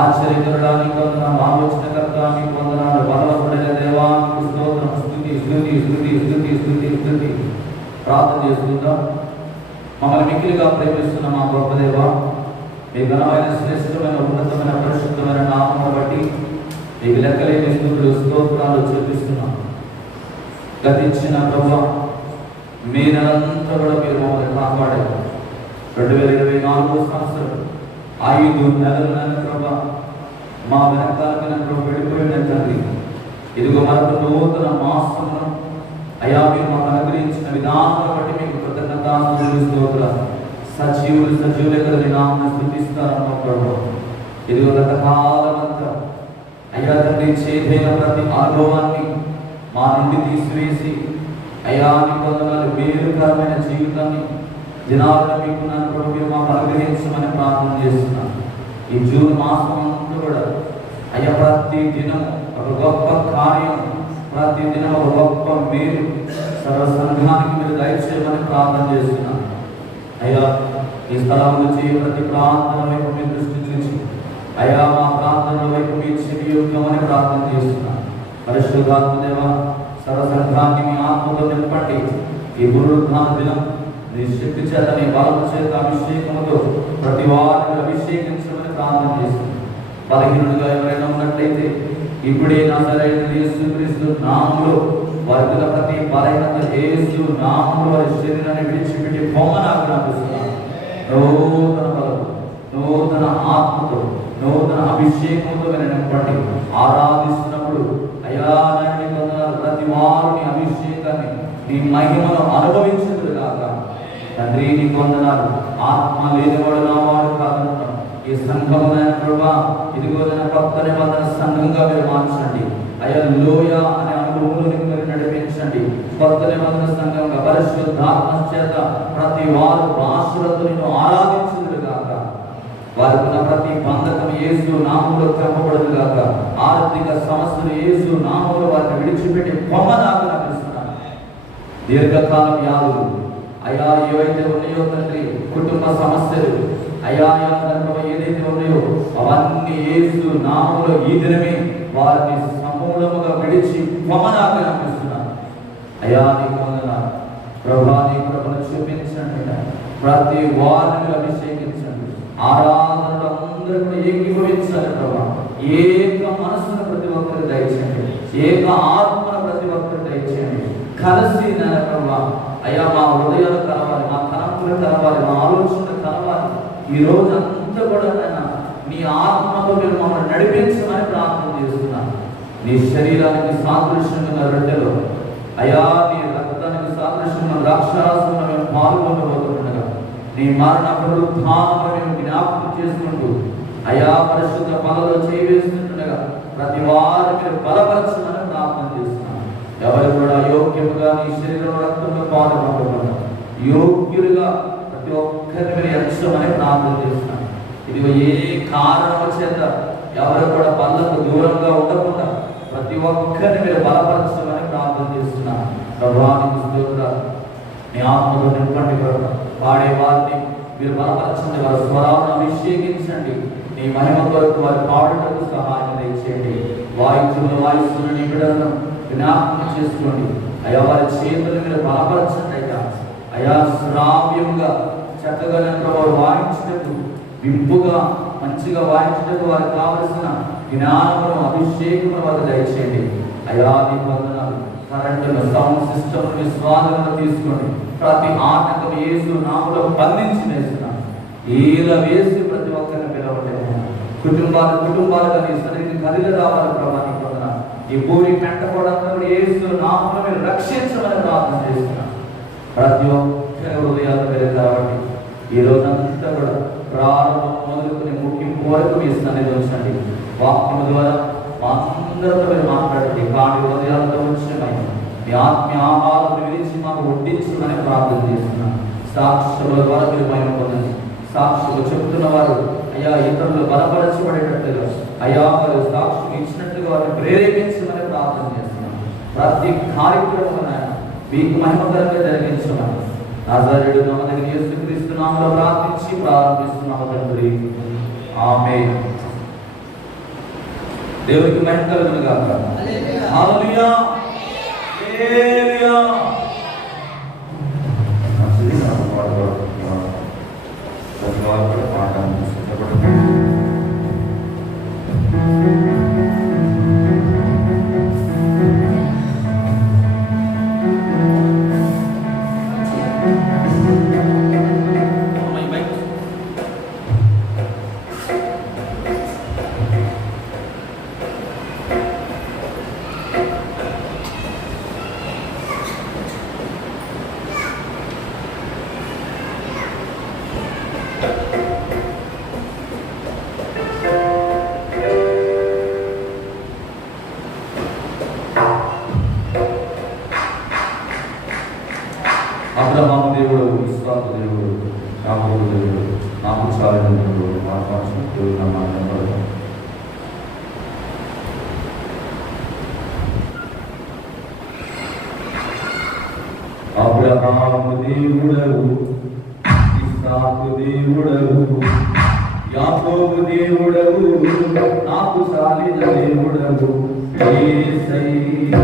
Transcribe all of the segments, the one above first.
ఆశ్చర్యకరుడానికి వందనాలు, ఆలోచనకర్తానికి వందనాలు, బలవంతుడైన దేవానికి స్తోత్రం. స్తుతి స్తుతి స్తుతి స్తుతి స్తుతి స్తుతి. ప్రార్థన చేసుకుందాం. మమ్మల్ని మిక్కిలిగా ప్రేమిస్తున్న మా గొప్ప దేవ, మీ ఘనమైన శ్రేష్టమైన ఉన్నతమైన పరిశుద్ధమైన నామమును బట్టి మీకు లెక్కలేని స్తుతులు స్తోత్రాలు చూపిస్తున్నాం. గతించిన ప్రభువా, మీ నెలంతా కూడా మీరు మమ్మల్ని కాపాడారు. 2024 సంవత్సరం 5 నెలల ప్రభా మా వెనకాల వెళ్ళిపోయిన తండ్రి, ఇదిగో మనకు నూతన మాసమును అయా మీరు మాకు అనుగ్రహించిన విధానం బట్టి మీకు కృతజ్ఞతాస్తుతులు. సజీవులు కదా నామను స్తుతిస్తారన్న ప్రభు. ఇదిగో గతకాలమంతా అయ్యా తండ్రి చేదైన ప్రతి అనుభవాన్ని మా నుండి తీసివేసి అయా నీ వందనాలు మేలుకరమైన జీవితాన్ని దినాలను మీకు నా ప్రభు మీరు మాకు అనుగ్రహించమని ప్రార్థన చేస్తున్నాను. ఈ జూన్ మాసం అంతా కూడా అయ్యా ప్రతి దినం ఒక గొప్ప కార్యం, ప్రతి దినం ఒక గొప్ప మేలు సర్వ సంఘానికి మీరు దయచేయమని ప్రార్థన చేస్తున్నాను. అయ్యా ఈ స్థలం నుంచి ప్రతి ప్రాంతం వైపు మీ దృష్టి నుంచి అయ్యా మా ప్రాంతంలో వైపు మీ చెవియోగ్యమని ప్రార్థన చేస్తున్నాను. పరిశుద్ధాత్మదేవ, సర్వ సంఘాన్ని మీ ఆత్మతో నింపండి. ఈ పునరుద్ధాన దినం నీ శక్తి చేత, నీ బలం చేత, అభిషేకముతో ప్రతి వారిని అభిషేకించమని ప్రార్థన చేస్తుంది. బలహీనులుగా ఎవరైనా ఉన్నట్లయితే ఇప్పుడే నజరేయుడైన యేసుక్రీస్తు నామములో వారి ప్రతి బలహీనత యేసు నామములో వారి శరీరాన్ని విడిచిపెట్టి పొమ్మని ఆజ్ఞాపిస్తున్నాను. నూతన బలము, నూతన ఆత్మతో, నూతన అభిషేకంతో మీరు నింపండి. ఆరాధిస్తున్నప్పుడు అయా నాయన వందనాలు, ప్రతి వారిని అభిషేకాన్ని నీ మహిమను అనుభవించుదురు గాక. తండ్రి నీకు వందనాలు. ఆత్మ లేనివాడు నావాడు కాదంటాం. ఈ సంఘమునైన ప్రభా ఇదిగో కొత్త నిబంధన సంఘంగా మీరు మార్చండి. అయ్యా లోయ అనే అనుభవంలోనికి మీరు నడిపించండి. కొత్త నిబంధన సంఘంగా పరిశుద్ధాత్మ చేత ప్రతి వారు భాషలతో నిన్ను ఆరాధించుదురు గాక. వారికి ఉన్న ప్రతి బంధకం యేసు నామములో తెంపబడును గాక. ఆర్థిక సమస్యలు యేసు నామములో వారిని విడిచిపెట్టి పొమ్మని ఆజ్ఞాపిస్తున్నాను. దీర్ఘకాల వ్యాధులు అయా ఏవైతే ఉన్నాయో తండ్రి, కుటుంబ సమస్యలు అయా ఏదైతే ఉన్నాయో అవన్నీ యేసు నామములో ఈ దినమే వారిని సమూలముగా విడిచి పొమ్మని ఆజ్ఞాపిస్తున్నాను. అయా నీకు వందనాలు ప్రభువా, నీ కృపను చూపించండి. ప్రతి వారిని అభిషేకించండి. ఆరాధనలు అందరూ కూడా ఏకీభవించాలి ప్రభా. ఏక మనసును ప్రతి ఒక్కరు దయచేయండి. ఏక ఆత్మను ప్రతి ఒక్కరు దయచేయండి. కలిసి నేను ప్రభా అయ్యా మా హృదయాలు కలవాలి, మా తలంపులు కలవాలి, మా ఆలోచనలు కలవాలి. ఈ రోజు అంతా కూడా నేను నీ ఆత్మతో మీరు మమ్మల్ని నడిపించమని ప్రార్థన చేస్తున్నాను. నీ శరీరానికి సాదృశ్యంగా రొట్టెలు అయా, నీ రక్తానికి సాదృశ్యంగా ద్రాక్షారసంలో మేము పాల్గొనబోతుండగా నీ మరణ పునరుత్థానమును మేము జ్ఞాపకం చేసుకుంటూ అయా పరిశుద్ధ పనులు చేయవేస్తుండగా ప్రతి వారు మీరు బలపరచమని ప్రార్థన చేస్తున్నాను. ఎవరు కూడా యోగ్యముగా నీ శరీరం రక్తంలో పాల్గొనకుండా యోగ్యులుగా ప్రతి ఒక్కరిని మీరు ఎంచమని ప్రార్థన చేస్తున్నాను. ఇది ఏ కారణం చేత ఎవరు కూడా పనులకు దూరంగా ఉండకుండా ప్రతి ఒక్కరిని మీరు బలపరచమని ప్రార్థన చేస్తున్నాను. ప్రభువానికి స్తోత్రాలు. నీ ఆత్మతో నింపండి ప్రభు. పాడే వారిని మీరు బలపరచండి. వారి స్వరాలను అభిషేకించండి. నీ మహిమ కొరకు వారి పాడుటకు సహాయం దయచేయండి. వాయిస్తున్న నీ బిడ్డలను జ్ఞాపకం చేసుకోండి. అయా వారి చేతులు మీరు బలపరచండి. అయా శ్రావ్యంగా చక్కగా వారు వాయించినట్టు, వింపుగా మంచిగా వాయించినట్టు వారికి కావలసిన జ్ఞానమును అభిషేకమును వారు దయచేయండి. అయా నీ వందనాలు. కరెంటును, సౌండ్ సిస్టమ్ మీ స్వాధీనంలో తీసుకోండి. ప్రతి ఆటంకం యేసు నామములో బంధించి వేస్తున్నాను. ఈల వేసి ప్రతి ఒక్కరిని పిలవండి. కుటుంబాలుగా నీ సన్నిధికి కదిలి రావాలి ప్రభా. నీ వందనాలు. ఈ భూమి పెంటకూడదు యేసు నామములో మీరు రక్షించమని ప్రార్థన చేస్తున్నాను. ప్రతి ఒక్కరి హృదయాలు మీరు కాబట్టి ఈ రోజంతా కూడా ప్రారంభం మొదలుకొని ముఖ్యంపు వరకు మీ సన్నిధి ఉంచండి. వాక్యము ద్వారా అందరితో మీరు మాట్లాడండి. కాని హృదయాలతో ఉంచమని మీ ఆత్మీయ ఆహారం విరిచి మాకు వడ్డించమని ప్రార్థన చేస్తున్నాను. సాక్షుల ద్వారా మీరు మహిమ పొందండి. సాక్షులు చెబుతున్న వారు అయ్యా ఇతరులు బలపరచబడేటట్లుగా అయ్యా వారు సాక్షులు ఇచ్చినట్టుగా వారిని ప్రేరేపించమని ప్రార్థన చేస్తున్నాను. ప్రతి కార్యక్రమం మీకు మహిమకరంగా జరిగించమని నజరేయుడు నమ్మదగిన యేసుక్రీస్తు నామములో ప్రార్థించి ప్రారంభిస్తున్నాము తండ్రి. ఆమేన్. దేవునికి మహిమ కలుగును గాక. హల్లెలూయా. హల్లెలూయా. అబ్రహాము దేవుడు, ఇస్సాకు దేవుడు, యాకోబు దేవుడు, నాకు చాలిన దేవుడు, ఆకాశం దేవుడు నమ్మకం. అబ్రహాము దేవుడవు, ఇస్సాకు దేవుడవు, యాకోబు దేవుడవు, నాకు చాలిన దేవుడవు యేసయ్యా.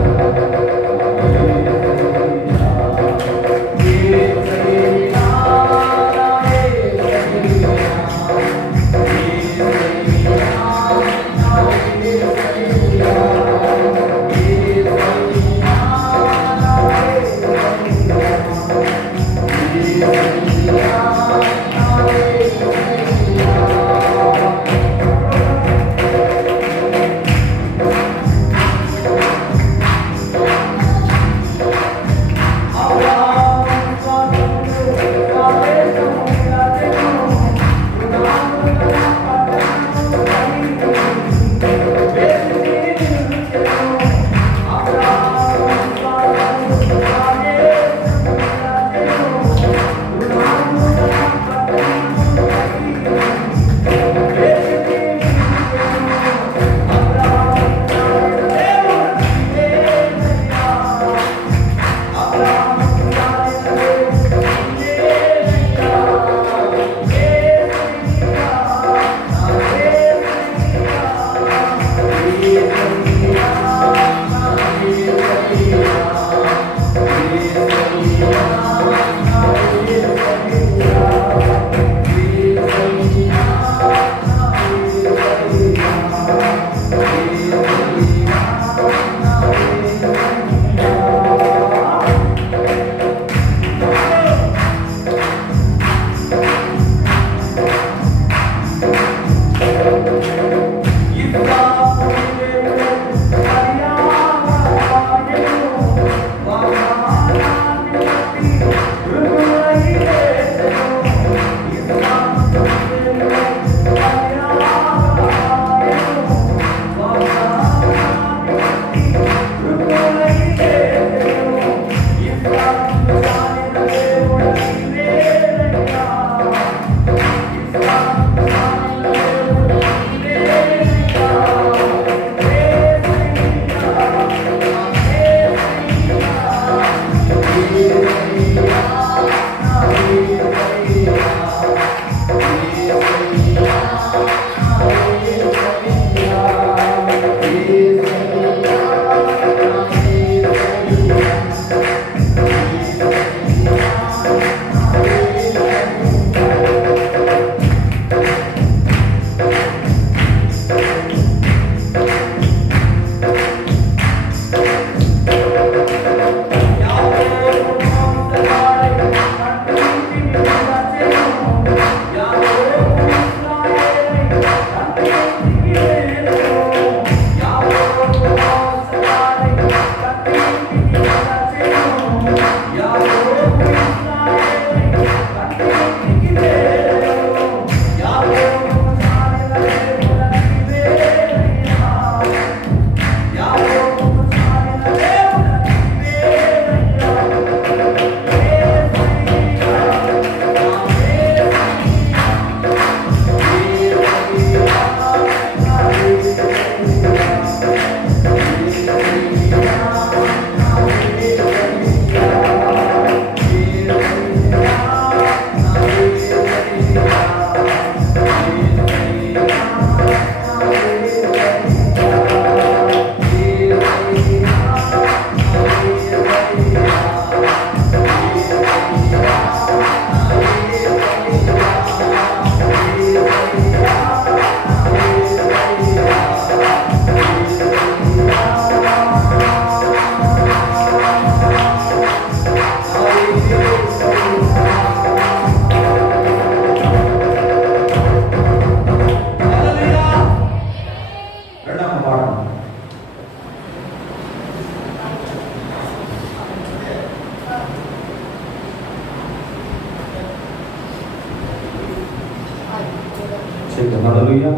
హల్లెలూయా.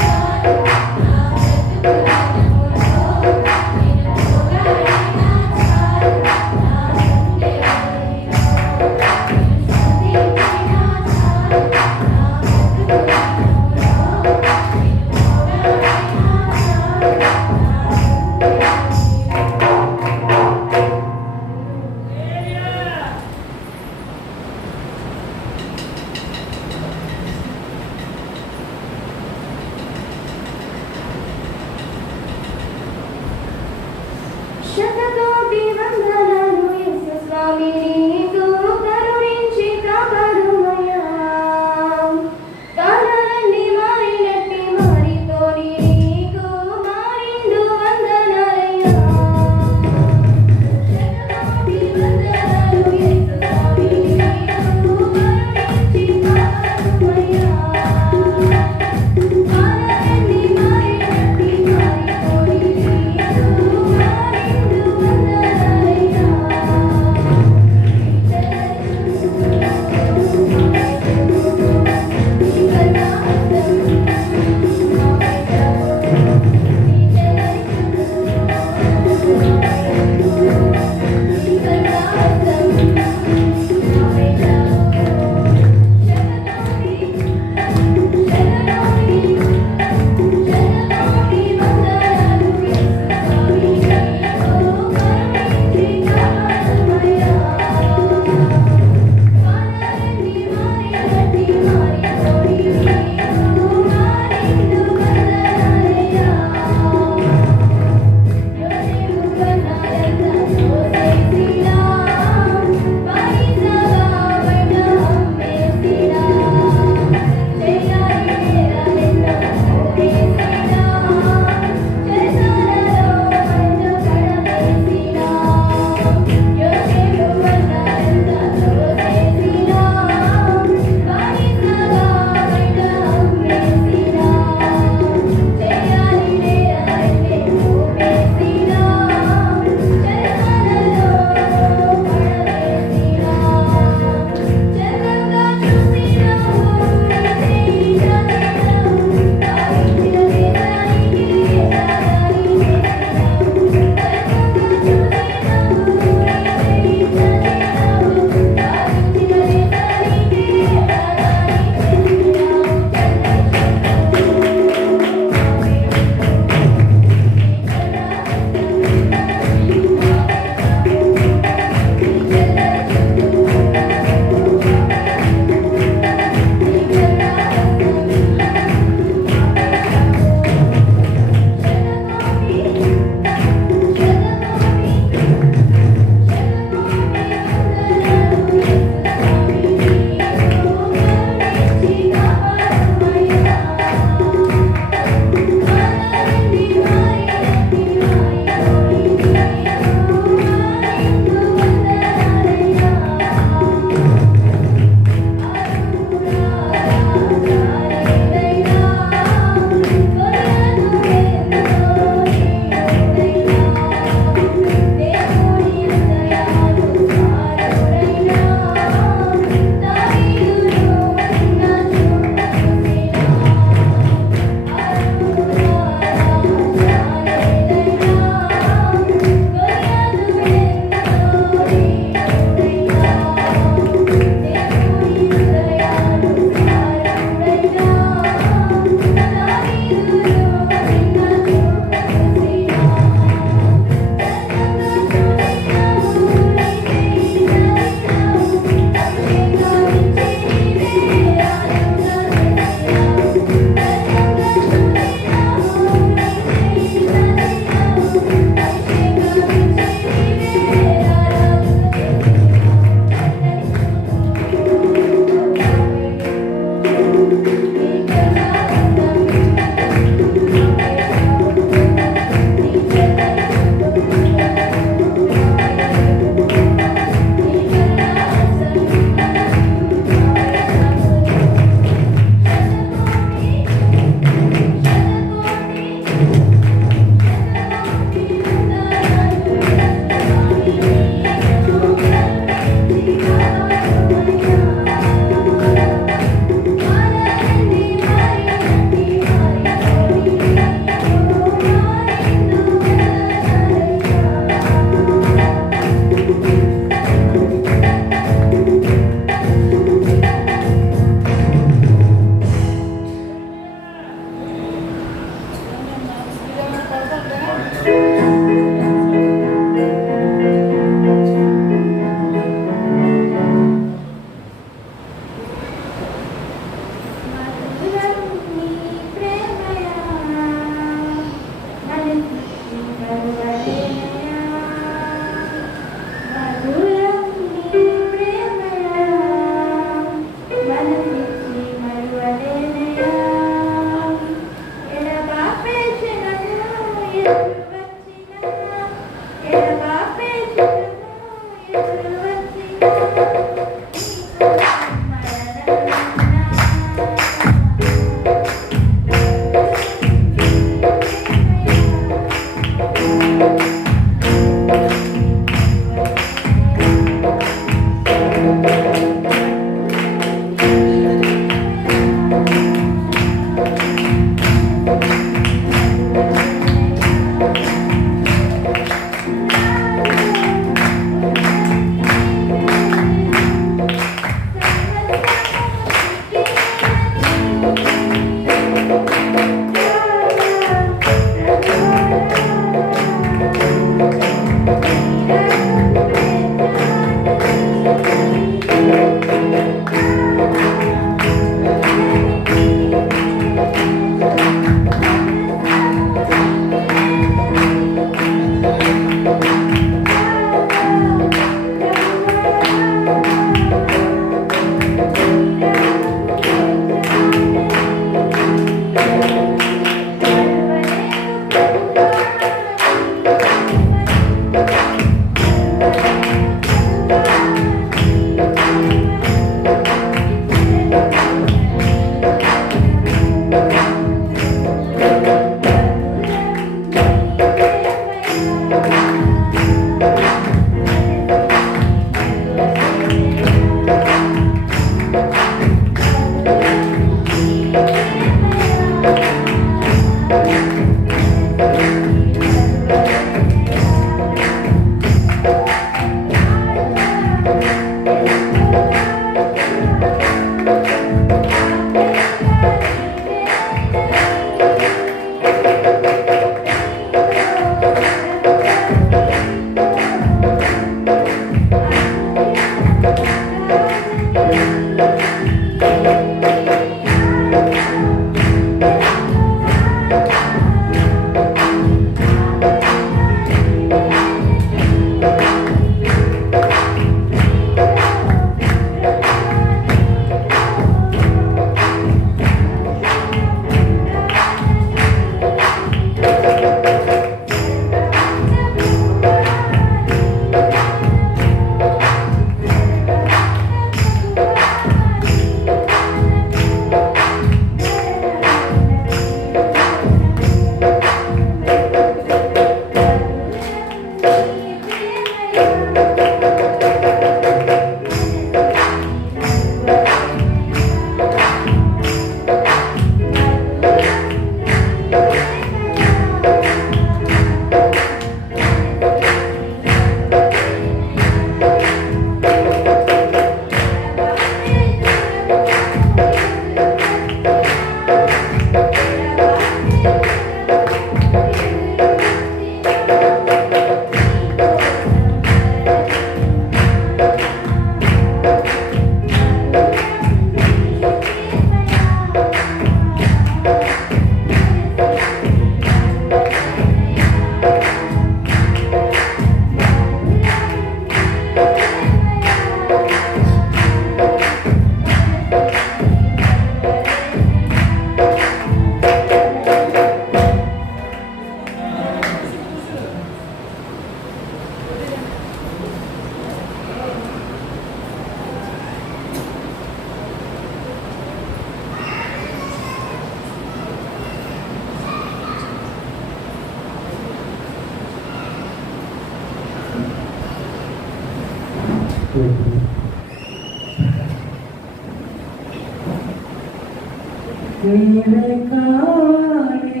నీవే కావాలి,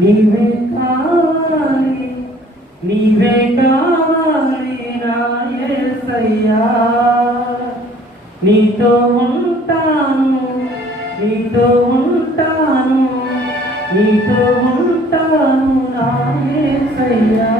నీవే కావాలి, నీవే కావాలి నా యేసయ్యా. నీతో ఉంటాను, నీతో ఉంటాను, నీతో ఉంటాను నా యేసయ్యా.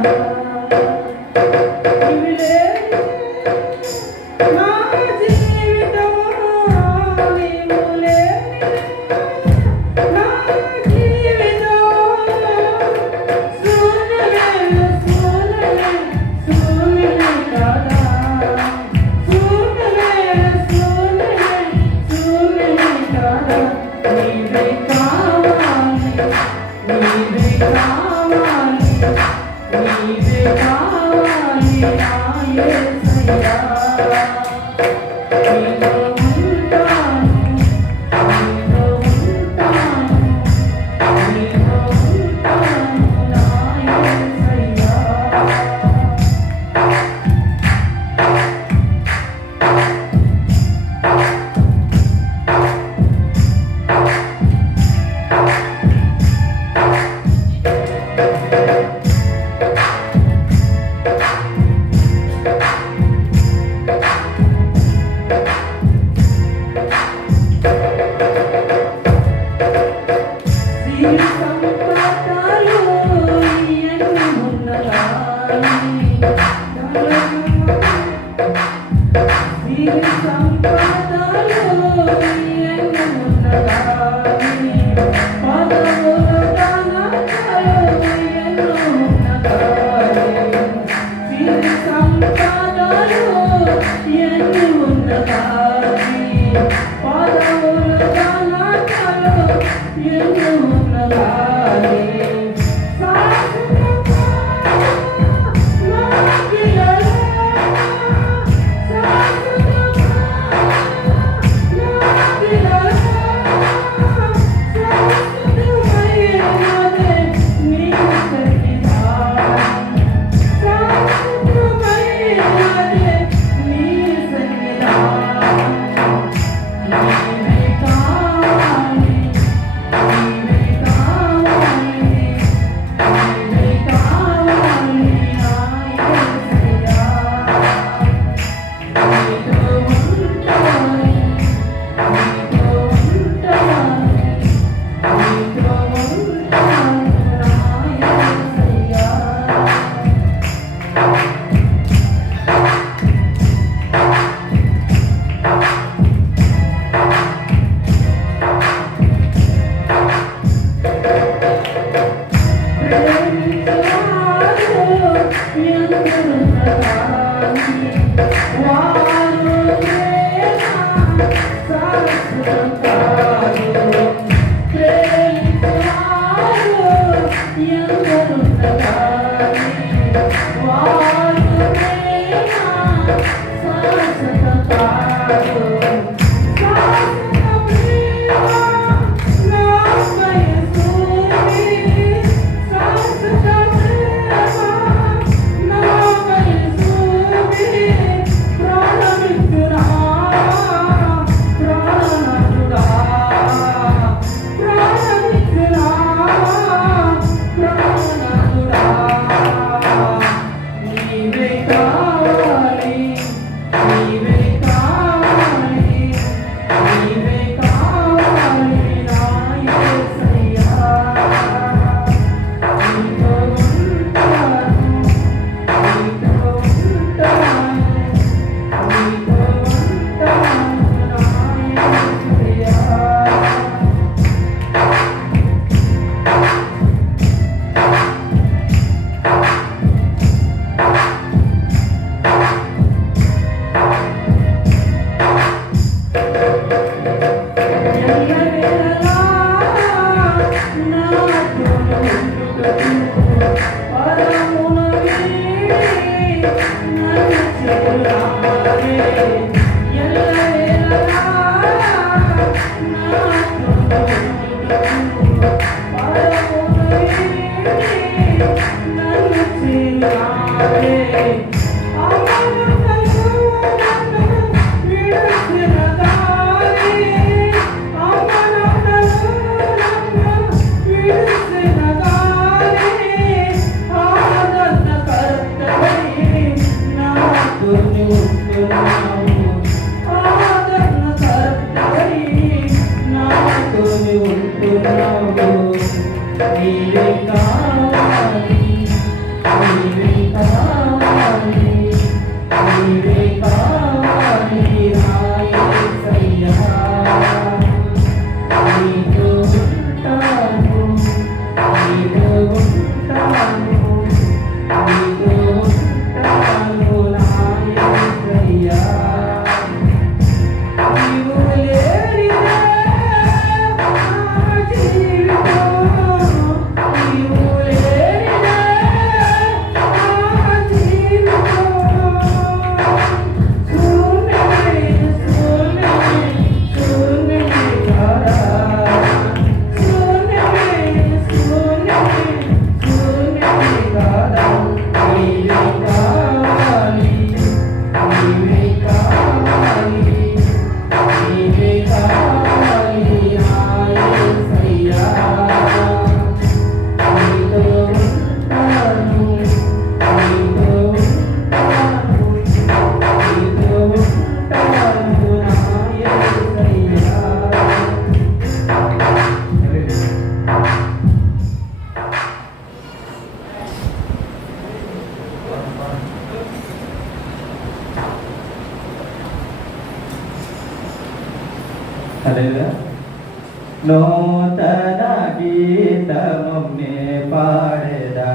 నూతన గీతమునే పాడేదా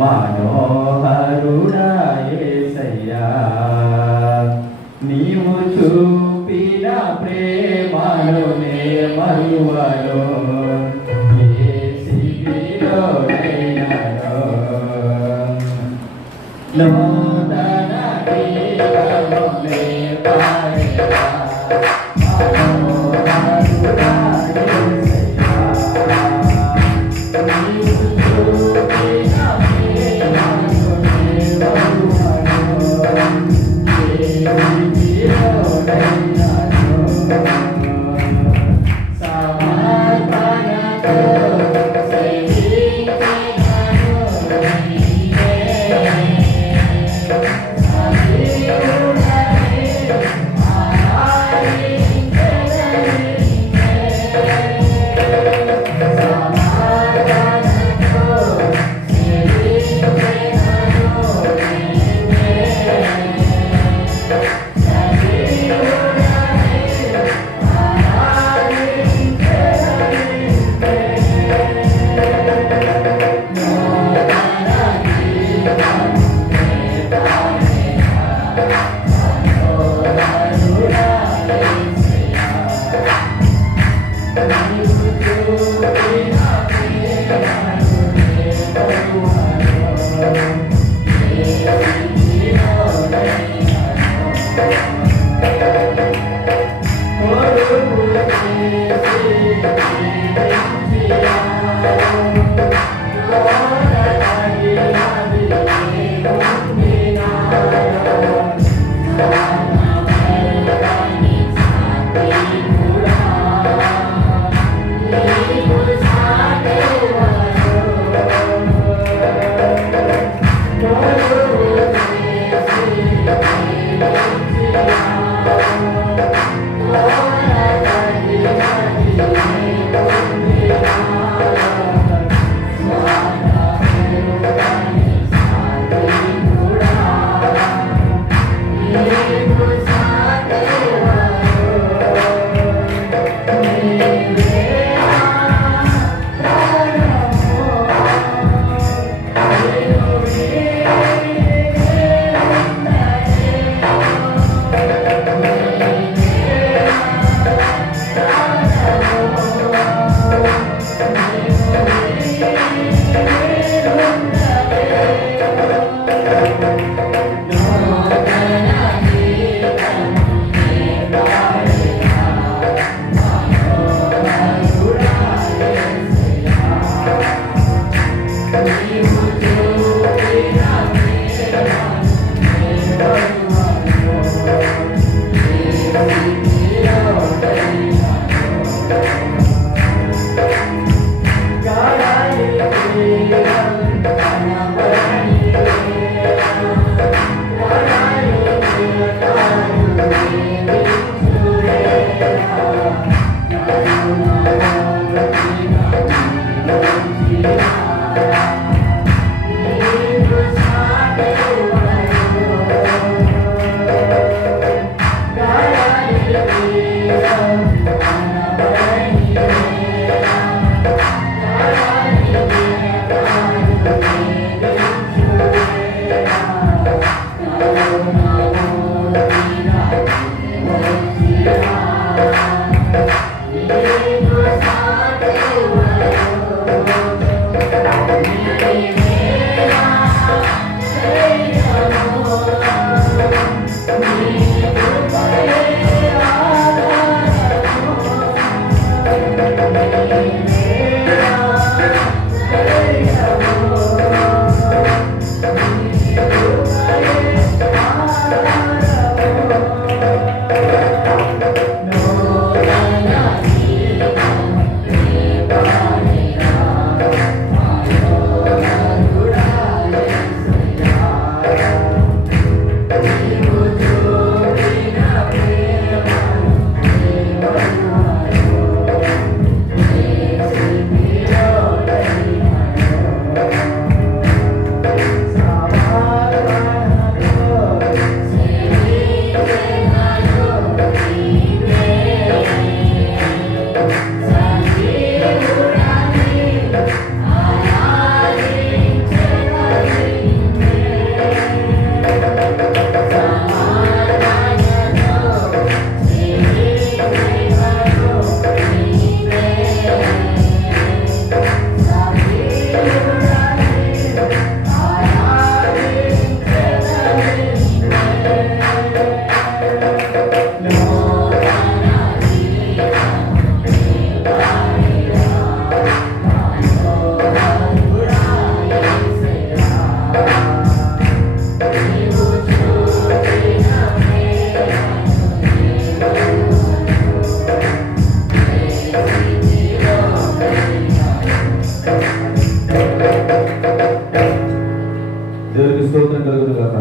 మనోహరుడా యేసయ్యా నీవు చూపిన ప్రేమను నే మరువను ఏ శిబిరోనైనను నూతన గీతమునే పాడేదా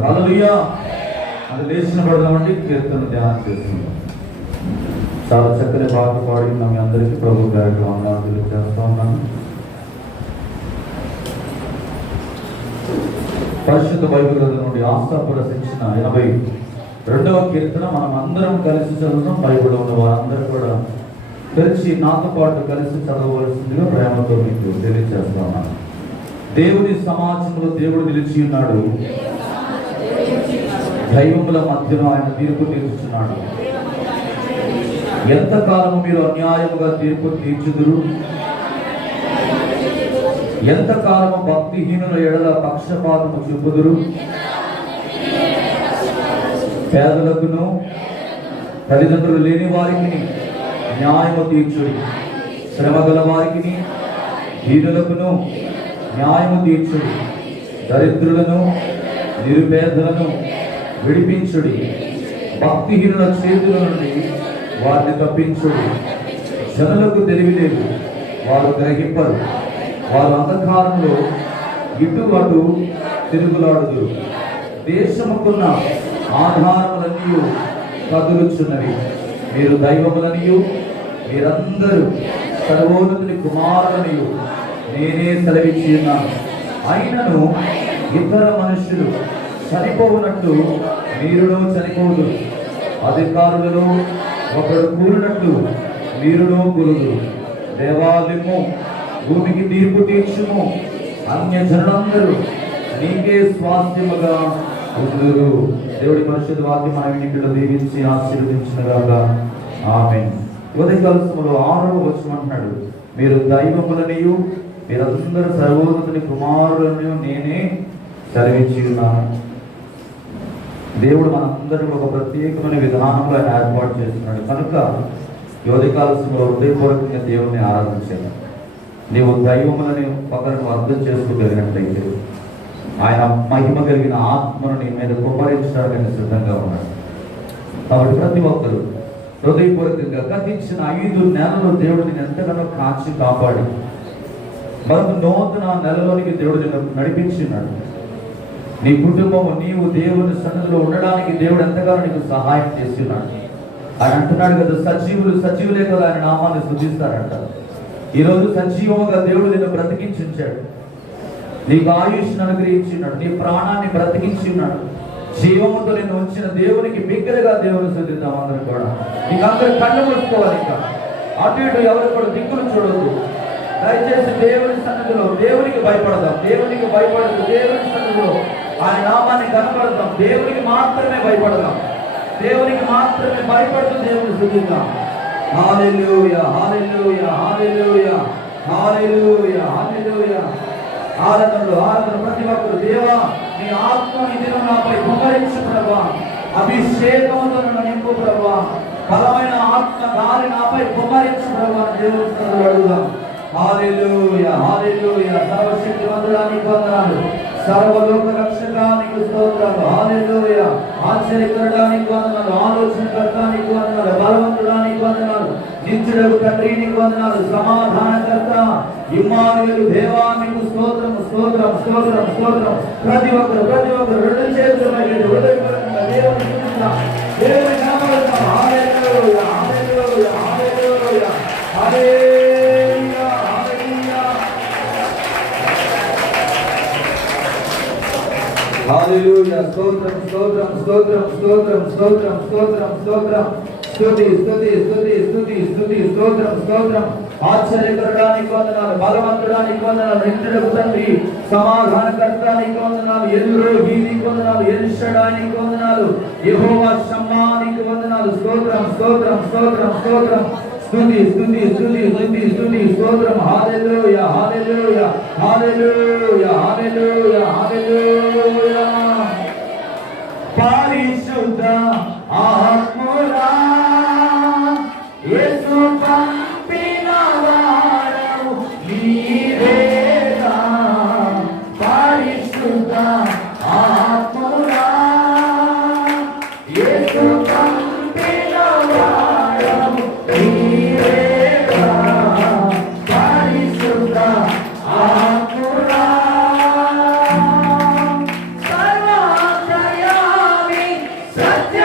హల్లెలూయా. అది లేచిన పడదామంటే కీర్తన ధ్యానం చేస్తున్నాం. చాలా చక్కని పాట పాడి మీ అందరికీ ప్రభు గారికి వందనాలు చేస్తా ఉన్నాను. పరిశుద్ధ బైబిల్ గ్రంథం నుండి ఆశాపుర శిక్షణ 82వ కీర్తన మనం అందరం కలిసి చదువుతాం. బైబిల్ ఉన్న వారందరూ కూడా తెరిచి నాతో పాటు కలిసి చదవవలసిందిగా ప్రేమతో మీకు తెలియజేస్తా ఉన్నాను. దేవుని సమాజంలో దేవుడు నిలిచి ఉన్నాడు, దైవముల మధ్యలో ఆయన తీర్పు తీర్చుచున్నాడు. ఎంతకాలము మీరు అన్యాయముగా తీర్పు తీర్చుదురు? ఎంతకాలము భక్తిహీనుల ఎడల పక్షపాతము చూపుదురు? పేదలకును తల్లిదండ్రులు లేని వారికి న్యాయము తీర్చుడి, శ్రమ గల వారికి దీనులకును న్యాయము తీర్చుడి, దరిద్రులను నిరుపేదలను విడిపించుడి, భక్తిహీనుల చేతుల నుండి వారిని తప్పించుడి. జనులకు తెలివిలేదు, వారు గ్రహింపరు, వారు అంధకారంలో ఇటు అటు తిరుగులాడుదురు. దేశముకున్న ఆధారములన్నీ కదులుచున్నవి. మీరు దైవములనియు మీరందరూ సర్వోన్నతుని కుమారులనియు నేనే సెలవిచ్చి ఉన్నాను. అయినను ఇతర మనుషులు చనిపోవునట్లు మీరును చనిపోదు, అధికారులలో ఒకడు కూలినట్లు మీరును కూలుదురు. దేవాలయము భూమికి తీర్పు తీర్చుము, అన్యజనులందరూ నీకే స్వాస్థ్యముగా ఉందురు. దేవుడి పరిశుద్ధ వాక్యం మన ఇంటిలో దీవించి ఆశీర్వదించినగాక. ఆమేన్. ఉదయకాల సమయంలో 6వ వచనం అంటున్నాడు, మీరు దైవములనియు మీరందరూ సర్వోన్నతుని కుమారులను నేనే సెలవిచ్చి ఉన్నాను. దేవుడు మనందరికీ ఒక ప్రత్యేకమైన విధానంలో ఆయన ఏర్పాటు చేస్తున్నాడు. కనుక ఉదయకాల సమయంలో హృదయపూర్వకంగా దేవుని ఆరాధించాను. నీవు దైవములని ఒకరిని అర్థం చేసుకోగలిగినట్లయితే ఆయన మహిమ కలిగిన ఆత్మను నీ మీద కుమ్మరించడానికి సిద్ధంగా ఉన్నాడు. కాబట్టి ప్రతి ఒక్కరు హృదయపూర్వకంగా గతించిన 5 నెలలు దేవుడు నేను ఎంతగానో కాచి కాపాడి మరొక నూతన నెలలోనికి దేవుడు నిన్ను నడిపించినాడు. నీ కుటుంబము నీవు దేవుని సన్నిధిలో ఉండడానికి దేవుడు ఎంతగానో నీకు సహాయం చేస్తున్నాడు. ఆయన అంటున్నాడు కదా, సజీవులే కదా ఆయన నామాన్ని స్తుతిస్తారంట. ఈరోజు సజీవముగా దేవుడు నిన్ను బ్రతికించాడు, నీకు ఆయుష్ను అనుగ్రహించున్నాడు, నీ ప్రాణాన్ని బ్రతికించి ఉన్నాడు. జీవముతో నిన్ను ఉంచిన దేవునికి బిగ్గరగా దేవుని స్తుతిద్దాం. అందరూ కూడా నీకు అందరూ కళ్ళు మూసుకోవాలి. ఇంకా అటు ఇటు ఎవరు కూడా దిక్కులు చూడదు. దయచేసి దేవుని సన్నిధిలో దేవునికి భయపడదాం. దేవునికి భయపడదు, దేవుని సన్నిధిలో ఆయన నామాన్ని కనపడదాం. దేవునికి మాత్రమే భయపడదాం, దేవునికి మాత్రమే భయపడుతూ దేవుని స్తుతిద్దాం. హల్లెలూయా, హల్లెలూయా, హల్లెలూయా, హల్లెలూయా, హల్లెలూయా. ఆరాధన ప్రతి ఒక్కరు దేవా నీ ఆత్మని దిన నాపై కుమ్మరించు ప్రభువా, అభిషేకముతో నన్ను నింపు ప్రభువా, బలమైన ఆత్మ గాలి నాపై కుమ్మరించు ప్రభువా. దేవుని సన్నిధిలో అడుగుదాం. హల్లెలూయా, హల్లెలూయా. సర్వశక్తిమంతుడానికి వందనాలు, సర్వలోక రక్షకానికి స్తోత్రాలు. హల్లెలూయా. ఆశ్చర్యకరడానికి వందనాలు, ఆలోచనకర్తానికి వందనాలు, బలవంతుడానికి వందనాలు, నిత్యుడకు తండ్రికి వందనాలు, సమాధానకర్త ఇమ్మానుయేలు దేవా నీకు స్తోత్రం, స్తోత్రం, స్తోత్రం, స్తోత్రం. ప్రతి ఒక్కరు రెండు చేతులు హృదయపూర్వకంగా దేవుని స్తుతిద్దాం, దేవుని కనపడతాం. హల్లెలూయా, హల్లెలూయా, హల్లెలూయా, హల్లెలూయా, హల్లెలూయా, హల్లెలూయా. స్తోత్రం, స్తోత్రం, స్తోత్రం, స్తోత్రం, స్తోత్రం, స్తోత్రం, స్తోత్రం. స్తుతి, స్తుతి, స్తుతి, స్తుతి, స్తుతి, స్తోత్రం, స్తోత్రం. ఆశ్చర్యకరడానికి వందనాలు, బలవంతుడానికి వందనాలు, నిత్యుడకు తండ్రి సమాధానకర్తానికి వందనాలు, ఎల్రోహీనికి వందనాలు, ఎల్షడానికి వందనాలు, యెహోవా షమ్మానికి వందనాలు. స్తోత్రం, స్తోత్రం, స్తోత్రం, స్తోత్రం. స్తుతి, స్తుతి, స్తుతి, స్తుతి, స్తుతి, స్తోత్రం. హల్లెలూయా, హల్లెలూయా, హల్లెలూయా, హల్లెలూయా, హల్లెలూయా. పరిశుద్ధ ఆత్మరా యేసు పంపిన వాడవు నీవేగా. పరిశుద్ధ ఆత్మరా యేసు పంపిన వాడవు నీవేగా. పరిశుద్ధ ఆత్మరా సర్వాంతర్యామి సత్య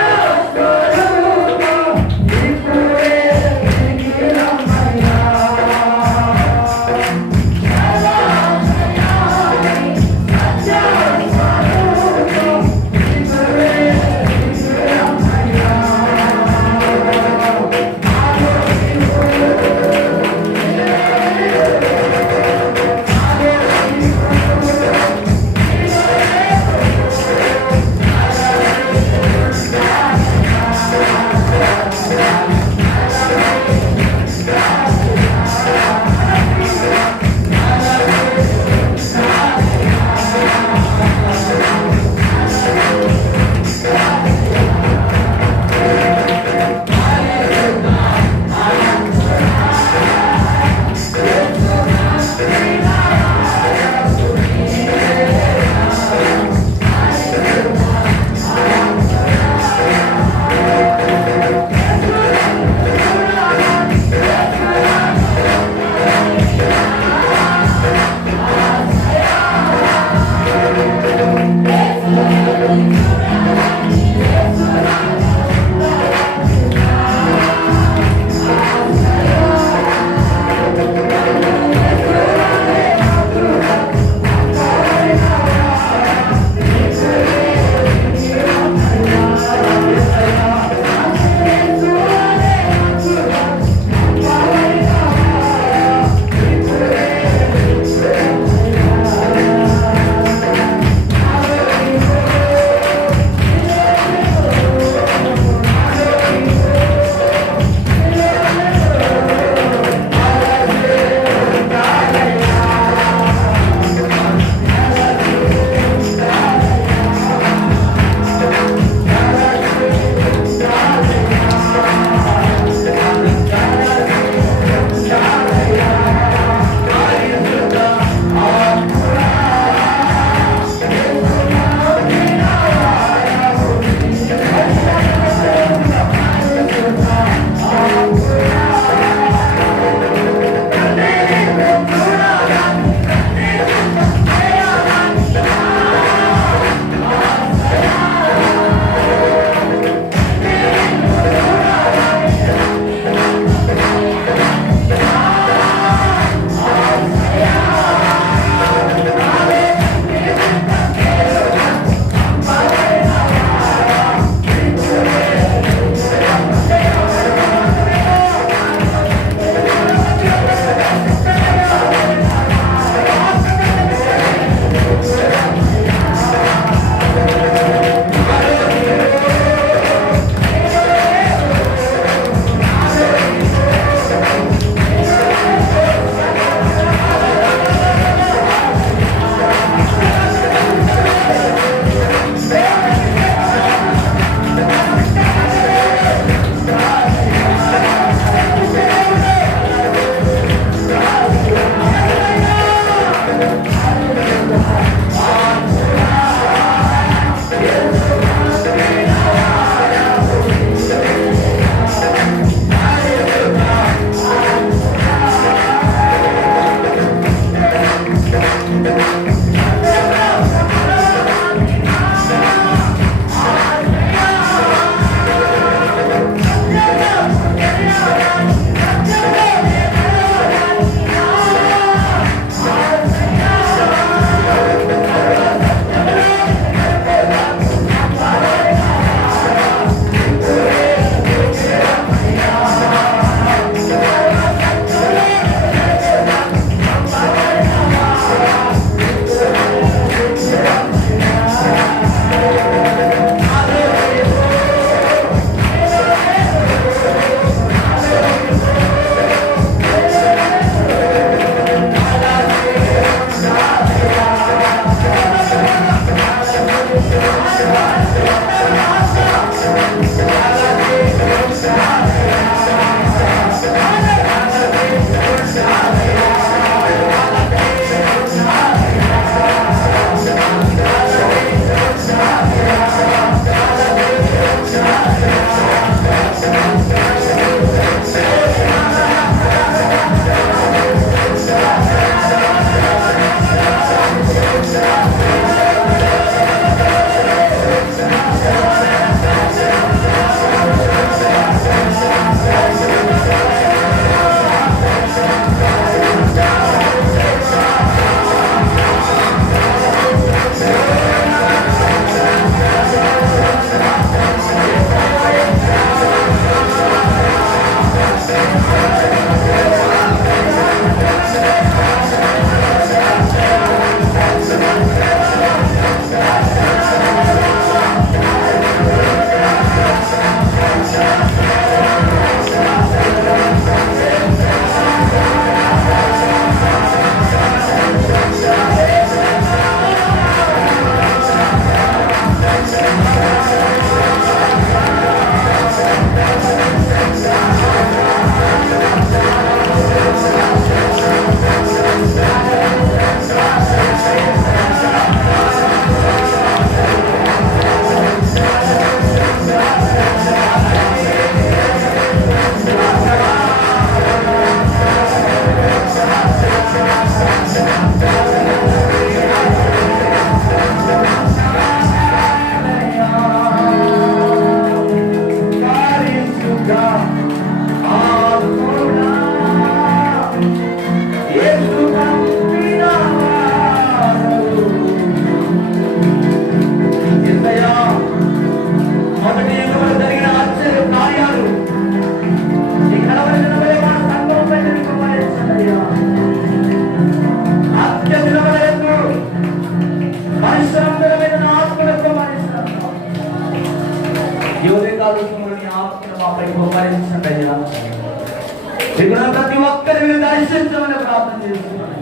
ఇక్కడ ప్రతి ఒక్కరిని దర్శించమని ప్రార్థన చేస్తున్నాను.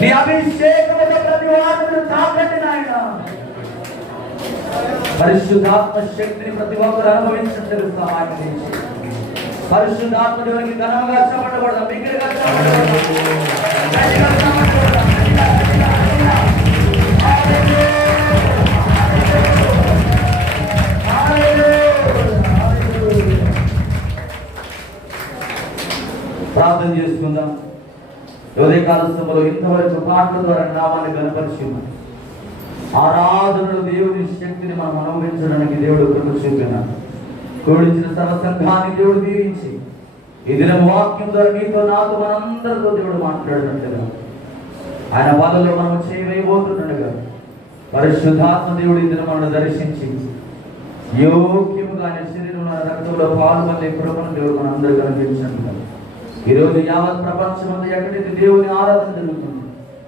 నీ అభిషేకముతో ప్రతి వారిని తాకండి నాయన. పరిశుద్ధాత్మ శక్తిని ప్రతి ఒక్కరు అనుభవించినట్టు సహాయం చేసి పరిశుద్ధాత్మ దేవునికి ఘనముగా చెప్పబడకూడదు, మిగిలిగా ప్రార్థన చేసుకుందాం. ఉదయకాల సమయంలో ఇంతవరకు పాటల ద్వారా నామాన్ని కనపరిచింది. ఆరాధనలు దేవుని శక్తిని మనం అనుభవించడానికి దేవుడు కృప చూపినాడు. కూడించిన సర్వ సంఘాన్ని దేవుడు దీవించి ఈ దినం వాక్యం ద్వారా నీతో నాతో మనందరితో దేవుడు మాట్లాడినట్లుగా ఆయన బాధలో మనం చేయబోతుండగా పరిశుద్ధాత్మ దేవుడు ఈ దినం మనల్ని దర్శించి యోగ్యముగా ఆయన శరీరంలో రక్తంలో పాల్గొనే కృపను దేవుడు మన అందరూ కనిపించినట్లుగా ఈరోజు యావత్ ప్రపంచమంతా ఎక్కడైతే దేవుని ఆరాధన జరుగుతుంది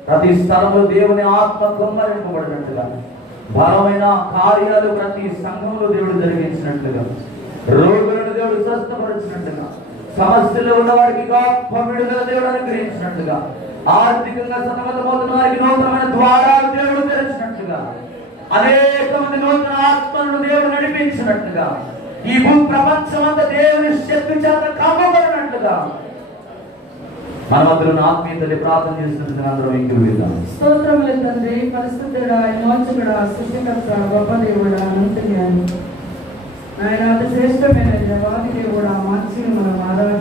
ప్రతి స్థలంలో దేవుని ఆత్మ కొమ్మరింపబడినట్లుగా బలమైన కార్యాలు ప్రతి సంఘంలో దేవుడు జరిగించినట్లుగా రోగులను దేవుడు స్వస్థపరిచినట్లుగా సమస్యలు ఉన్న వారికి గొప్ప విడుదల దేవుడు అనుగ్రహించినట్లుగా ఆర్థికంగా సతమతమవుతున్న వారికి నూతనమైన ద్వారాలు దేవుడు తెరిచినట్లుగా అనేక మంది నూతన ఆత్మలను దేవుడు నడిపించినట్లుగా ఈ భూ ప్రపంచమంతా దేవుని శక్తి చేత కమ్మబడినట్లుగా మనమందరం ఆత్మీయతని ప్రార్థన చేసినందుకు అందరం ఇంటికి వెళ్దాం. స్తోత్రములు తండ్రి, పరిశుద్ధుడా, విమోచకుడా, సృష్టికర్త, గొప్ప దేవుడా, అనంతజ్ఞాని ఆయన అతి శ్రేష్టమైన దేవాది దేవుడా, మార్చి మనం ఆరాధన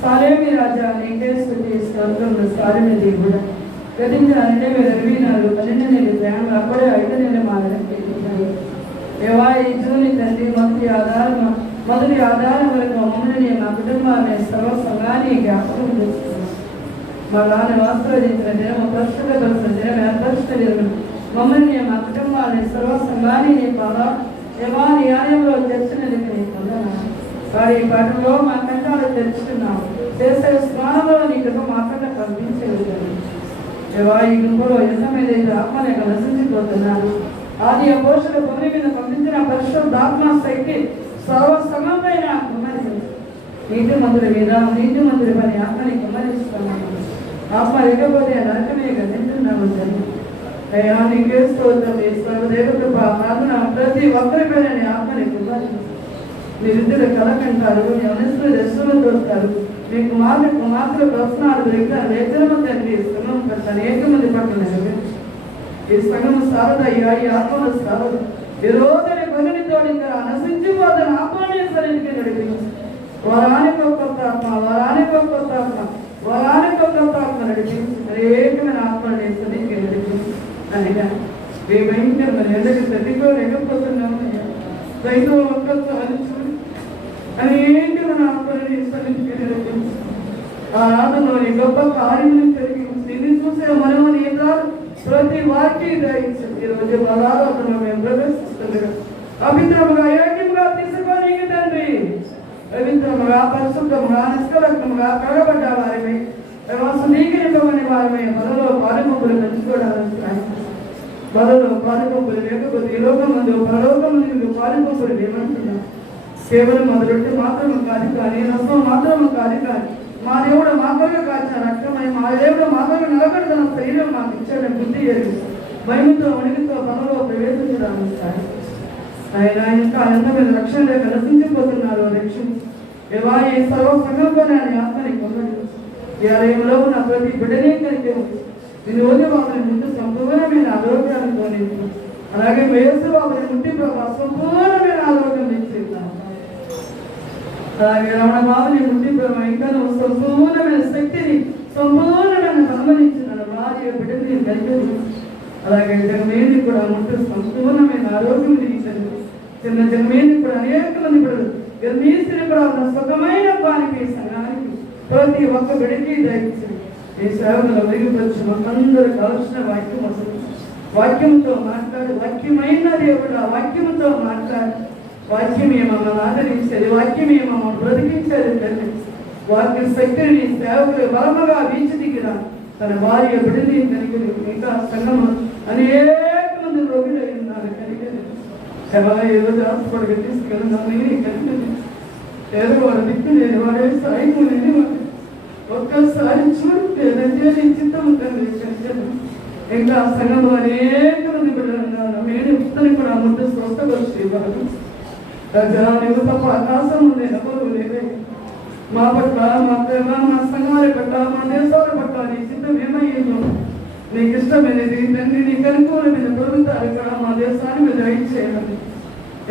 సారేమి రాజా నీకే స్తుతి స్తోత్రములు. సారేమి దేవుడా గతించిన 2024 12 నెలల ప్రయాణం అప్పుడే 5 నెలల మాదిరి దేవా ఈ జూని తండ్రి మొదటి ఆధారం వరకు మమ్మల్ని మా కుటుంబాన్ని సర్వ సంఘాన్ని జ్ఞాపకం చేస్తున్నాం. మా నాన్న ఆశీర్వదించిన దినం పరిశుద్ధపరిచిన దినం ఏర్పరిచిన దినం మమ్మల్ని మా కుటుంబాన్ని సర్వ సంఘాన్ని నీ దేవా నీ ఆలయంలో తెచ్చినందుకు నీ పొందనాలు. వారి పాటలో మా కంటాలు తెరుచుకున్నాం. చేసే స్నానంలో నీ కృప మా కంట పంపించగలుగుతాను. దేవా ఈ గుంపులో ఎంతమంది ఆత్మలేక నశించిపోతున్నారు. ఆది పోషక భూమి మీద పంపించిన పరిశుద్ధాత్మ శక్తి సర్వ సమమైన నీటి మందుల మీద నీటి మందుల పని ఆత్మని కుమరిస్తున్నాను. ఆత్మ లేకపోతే నరకమే గతింటున్నాము తండ్రి. అయ్యా నీకే స్తోత్రం చేస్తాను. దేవకృప ప్రార్థన ప్రతి ఒక్కరిపైన నీ ఆత్మని కుమరిస్తాను. మీరిద్దరు కలకంటారు, మనసులు దర్శనం తోస్తారు. మీకు మాత్రం ప్రశ్నాలు వేతనము తండ్రి శ్రమం పట్ల అనేక మంది పట్ల ఈ సంఘము సారదయ్యా, ఈ ఆత్మల సారదు ఈ రోజుని కొనితో నశించిపోతున్న ఆత్మని సన్నిధికి నడిపించు. వరానికి ఒక్కొక్క ఆత్మ, వరానికి ఒక్కొక్క ఆత్మ, వరానికి ఒక్కొక్క ఆత్మ నడిపించు. అనేకమైన ఆత్మని సన్నిధికి నడిపించు. అయినా ఏ భయంకరమైన ఎండకి తగ్గిపోలేకపోతున్నాము. రైతు ఒక్కొక్క అనేకమైన ఆత్మని సన్నిధికి నడిపించు. ఆ ఆత్మలోని గొప్ప కార్యములు జరిగించి ఇది చూసే మనమని ఏం కాదు ప్రతి వారికి దయించండి. ఈరోజు బలారాధన మేము ప్రదర్శిస్తుండగా అభిత్రముగా యోగ్యముగా తీసుకొని తండ్రి పవిత్రముగా పరిశుద్ధముగా నిష్కలముగా కడబడ్డ వారిని నీకినిపమని వారిని బలలో పాలుపంపులు పెంచుకోవడానికి బలలో పాలుపంపులు లేకపోతే ఈ లోకమందు పరలోకమందు పాలుపంపులు ఏమంటున్నాం. కేవలం మొదలుంటే మాత్రము కాదు కానీ రసం మాత్రము కాదు కానీ మా దేవుడు మా కొరకు కాచిన రక్తమై మా దేవుడు మా కొరకు నిలబెడుతున్న శరీరం మాకు ఇచ్చాడు బుద్ధి ఎరుగు భయంతో వణికితో పనులో ప్రవేశించడానికి ఆయన ఇంకా ఎంతమంది రక్షణ లేక నశించిపోతున్నారు. రక్షించి ఏవా ఈ సర్వ సంఘంలోనే ఆయన ఆత్మని పొందండి. ఈ ఆలయంలో ఉన్న ప్రతి బిడ్డనే కలిగి ఈ రోజు బాబుని ముందు సంపూర్ణమైన ఆరోగ్యాలతో నింపు. అలాగే వయస్సు బాబుని ముందు ప్రభావ సంపూర్ణమైన ఆరోగ్యం ఇచ్చేద్దాం. అలాగే రమణ బాబుని ముందు ప్రభావ ఇంకా సంపూర్ణమైన శక్తిని సంపూర్ణమైన గమనించిన భార్య బిడ్డని కలిగి. అలాగే జగమేని కూడా ముందు సంపూర్ణమైన ఆరోగ్యం ఇచ్చింది. చిన్న జగమేని కూడా అనేక మంది బిడ్డలు గర్భీస్తుని కూడా ఉన్న సుఖమైన పానికి సంఘానికి ప్రతి ఒక్క బిడ్డకి దయచేసి ఈ సేవలో మెరుగుపరిచిన అందరూ కావలసిన వాక్యం వస్తుంది. వాక్యంతో మాట్లాడు, వాక్యమైన దేవుడు ఆ వాక్యంతో మాట్లాడు. వాక్యమే మమ్మల్ని ఆదరించేది, వాక్యమే మమ్మల్ని బ్రతికించేది తండ్రి. వాక్య శక్తిని సేవకులు బలముగా వీచి దిగిన తన భార్య బిడ్డని కనికరి ఇంకా సంఘము అనేక మంది రోగులు ఉన్నారు. కనికరి ఈరోజు హాస్పిటల్కి తీసుకెళ్ళినాము. కనికరి ఏదో వాడు దిక్కు లేని వాడే సాయం లేని వాడు ఒక్కసారి చూడు లేదంటే నీ చిత్తం తండ్రి ఇంకా సంఘంలో అనేక మంది బిడ్డలున్నారు. మీరు ఇప్పుని కూడా ముందు స్వస్థపరిచి ఇవ్వాలి. నీవు తప్ప ఆకాశం ఉంది నవ్వు లేదే. మా పట్ల మా ప్రేమ మా సంఘాల పట్ల మా దేశాల పట్ల నీ చిత్తం ఏమయ్యిందో నీకు ఇష్టమైనది తండ్రి నీకు అనుకూలమైన పొరుగుతారు ఇక్కడ మా దేశాన్ని మీద దయచేయాలి.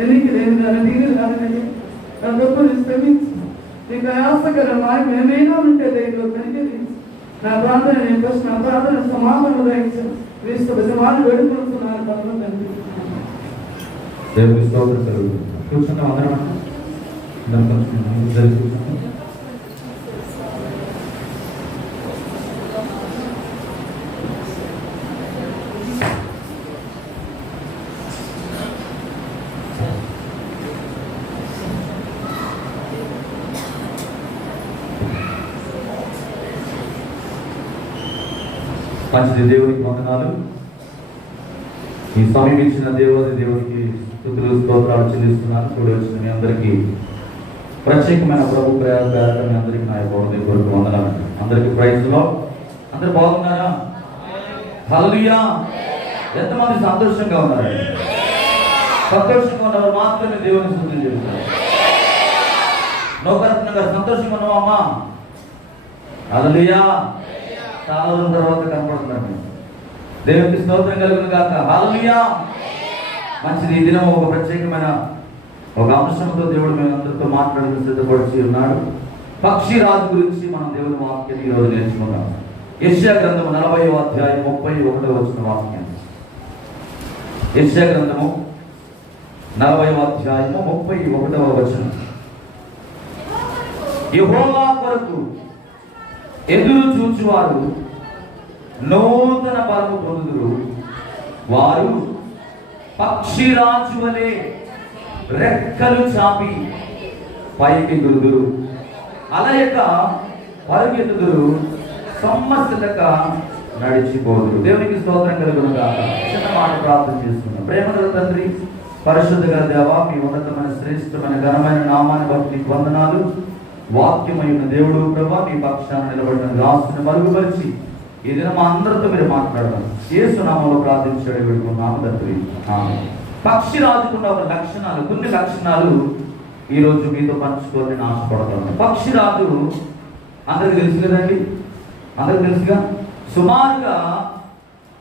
ఎన్నిక లేని దాని దీని రాదని నా గొప్పని శ్రమించి నీకు ఆయాసకర మార్గం ఏమైనా ఉంటే దయలో కనిపించి నా ప్రార్థన నేను ప్రశ్న నా ప్రార్థన సమాధానం దయచాను. క్రీస్తు విధమాన్ని వేడుకుంటున్నాను పరమ తండ్రి. దేవుని స్తోత్రం కలుగుతుంది. కూర్చున్నాం అందరం కూర్చున్నాం. మంచిది, దేవునికి వందనాలు. ఈ సమయం ఇచ్చిన దేవునికి స్తుతులు స్తోత్రాలు చెల్లిస్తున్నాను. కూడి వచ్చిన మీ అందరికీ ప్రత్యేకమైన ప్రభు ప్రయాస మీ అందరికీ నా యొక్క దేవుడికి వందనాలు. అందరికీ ప్రైజ్ లో అందరు బాగున్నారా? హల్లెలూయా. ఎంతమంది సంతోషంగా ఉన్నారు? సంతోషంగా ఉన్నవారు మాత్రమే దేవుని స్తుతులు చేస్తారు. నౌకరత్నంగా సంతోషంగా ఉన్నామా? హల్లెలూయా. చాలా రోజుల తర్వాత కనపడుతున్నాను. దేవునికి స్తోత్రం కలుగును గాక. హల్లెలూయా. మంచిది. ఈ దినం ఒక ప్రత్యేకమైన ఒక అంశంతో దేవుడు మేమందరితో మాట్లాడడం సిద్ధపడిచి ఉన్నాడు. పక్షిరాజు గురించి మనం దేవుని వాక్యం ఈరోజు నేర్చుకున్నాం. యెషయా గ్రంథము 40వ అధ్యాయం 31వ వచన వాక్యం. యెషయా గ్రంథము 40వ అధ్యాయము 31వ వచనం. యెహోవా కొరకు ఎదురు చూచువారు నూతన బలము పొందుదురు. వారు పక్షిరాజు వలె రెక్కలు చాపి పైకి ఎగురుదురు. అలయక పరుగెత్తుదురు, సొమ్మసిల్లక నడిచిపోదురు. దేవునికి స్తోత్రం కలుగును గాక. చిన్న మాట ప్రార్థన చేస్తున్నాం. ప్రేమగల తండ్రి, పరిశుద్ధ గల దేవా, మీ ఉన్నతమైన శ్రేష్టమైన ఘనమైన నామాన్ని బట్టి నీకు వందనాలు. వాక్యమైన దేవుడు ప్రభా, మీ పక్షాన్ని నిలబడిన రాసుని మరుగుపరిచి ఈ దినం అందరితో మీరు మాట్లాడాలి. యేసు నామములో ప్రార్థించాడు వేడుకున్నాము తండ్రి. పక్షిరాజుకున్న ఒక లక్షణాలు, కొన్ని లక్షణాలు ఈరోజు మీతో పంచుకొని నేను ఆశపడతాను. పక్షిరాజు అందరికి తెలుసు కదండి, అందరికి తెలుసుగా. సుమారుగా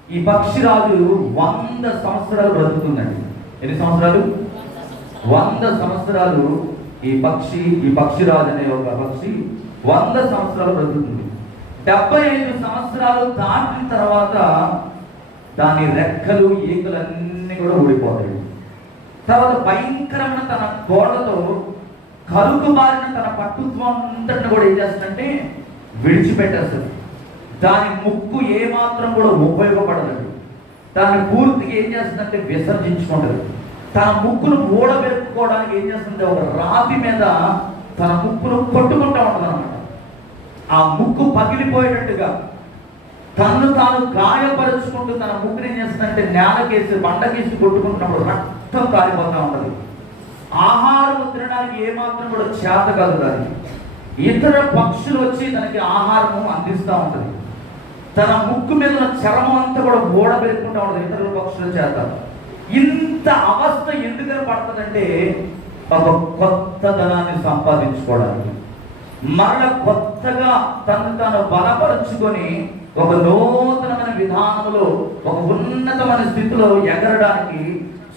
ఈ పక్షిరాజు 100 సంవత్సరాలు బ్రతుకుతుందండి. ఎన్ని సంవత్సరాలు? 100 సంవత్సరాలు ఈ పక్షిరాజు అనే ఒక పక్షి 100 సంవత్సరాలు బ్రతుకుతుంది. 75 సంవత్సరాలు దాటిన తర్వాత దాని రెక్కలు ఈకలన్నీ కూడా ఊడిపోతాయి. తర్వాత భయంకరమైన తన గోడతో కరుకు బారిన తన పట్టుత్వం అంతటిని కూడా ఏం చేస్తుందంటే విడిచిపెట్టేస్తుంది. దాని ముక్కు ఏమాత్రం కూడా ఉపయోగపడదు. దాన్ని పూర్తిగా ఏం చేస్తుందంటే విసర్జించుకుంటుంది. తన ముక్కును ఊడబెట్టుకోవడానికి ఏం చేస్తుందంటే ఒక రాతి మీద తన ముక్కును కొట్టుకుంటూ ఉంటుంది అన్నమాట. ఆ ముక్కు పగిలిపోయేటట్టుగా తను తాను గాయపరుచుకుంటూ తన ముక్కుని ఏం చేస్తుందంటే నేలకేసి బండకేసి కొట్టుకుంటున్నప్పుడు రక్తం కారిపోతూ ఉంటుంది. ఆహారం తినడానికి ఏమాత్రం కూడా చేత కాదు. దాన్ని ఇతర పక్షులు వచ్చి తనకి ఆహారము అందిస్తూ ఉంటుంది. తన ముక్కు మీద ఉన్న చర్మం అంతా కూడా ఊడబెట్టుకుంటూ ఉంటుంది ఇతరుల పక్షుల చేత. ఇంత అవస్థ ఎందుకని పడుతుందంటే ఒక కొత్తదనాన్ని సంపాదించుకోవడానికి, మరల కొత్తగా తను తాను బలపరుచుకొని ఒక నూతనమైన విధానంలో ఒక ఉన్నతమైన స్థితిలో ఎగరడానికి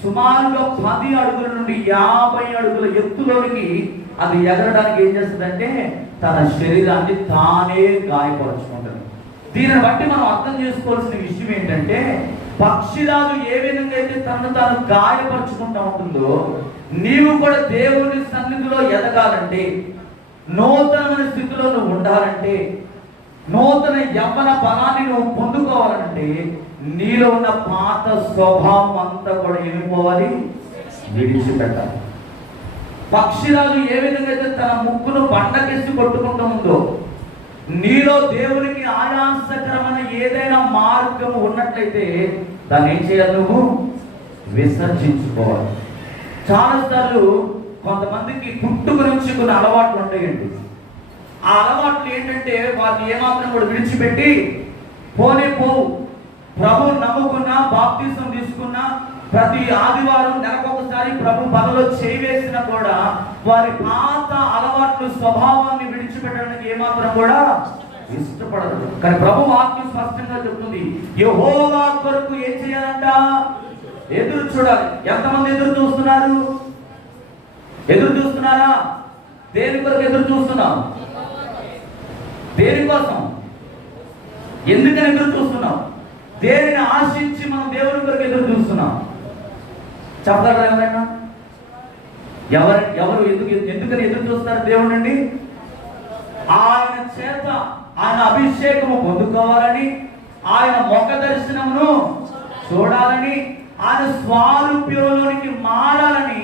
సుమారుగా 10 అడుగుల నుండి 50 అడుగుల ఎత్తులోనికి అది ఎగరడానికి ఏం చేస్తుందంటే తన శరీరాన్ని తానే గాయపరుచుకుంటుంది. దీనిని బట్టి మనం అర్థం చేసుకోవాల్సిన విషయం ఏంటంటే పక్షిరాజు ఏ విధంగా అయితే తనను తాను గాయపరుచుకుంటూ ఉంటుందో నీవు కూడా దేవుని సన్నిధిలో ఎదగాలంటే, నూతనమైన స్థితిలో నువ్వు ఉండాలంటే, నూతన యవ్వన బలాన్ని నువ్వు పొందుకోవాలంటే నీలో ఉన్న పాత స్వభావం అంతా కూడా ఏమిపోవాలి, విడిచిపెట్టాలి. పక్షిరాజు ఏ విధంగా అయితే తన ముక్కును బండకేసి కొట్టుకుంటూ ఉందో నీలో దేవునికి ఆయాసకరమైన ఏదైనా మార్గం ఉన్నట్లయితే దాన్ని ఏం చేయాలి, నువ్వు విసర్జించుకోవాలి. చాలాసార్లు కొంతమందికి పుట్టుక నుంచి కొన్ని అలవాట్లు ఉంటాయండి. ఆ అలవాట్లు ఏంటంటే వారిని ఏమాత్రం కూడా విడిచిపెట్టి పోనే పోవు. ప్రభు నమ్ముకున్నా, బాప్తిసం తీసుకున్నా, ప్రతి ఆదివారం నెలకొకసారి ప్రభు బలలో చేవేసినా కూడా వారి పాత అలవాట్లు, స్వభావాన్ని విడిచిపెట్టడానికి ఏమాత్రం కూడా ఇష్టపడదు. కానీ ప్రభు వాక్యం స్పష్టంగా చెప్తుంది, యెహోవా కొరకు ఏం చేయాలంట? ఎదురు చూడాలి. ఎంతమంది ఎదురు చూస్తున్నారు? ఎదురు చూస్తున్నారా? దేని కొరకు ఎదురు చూస్తున్నాం? దేనికోసం? ఎందుకని ఎదురు చూస్తున్నాం? దేనిని ఆశించి మనం దేవుని కొరకు ఎదురు చూస్తున్నాం? చెప్తారా ఎవరైనా? ఎవరు ఎందుకని ఎదురు చూస్తారు దేవుడండి? ఆయన చేత ఆయన అభిషేకము పొందుకోవాలని, ఆయన ముఖ దర్శనమును చూడాలని, ఆయన స్వారూప్యంలోనికి మారాలని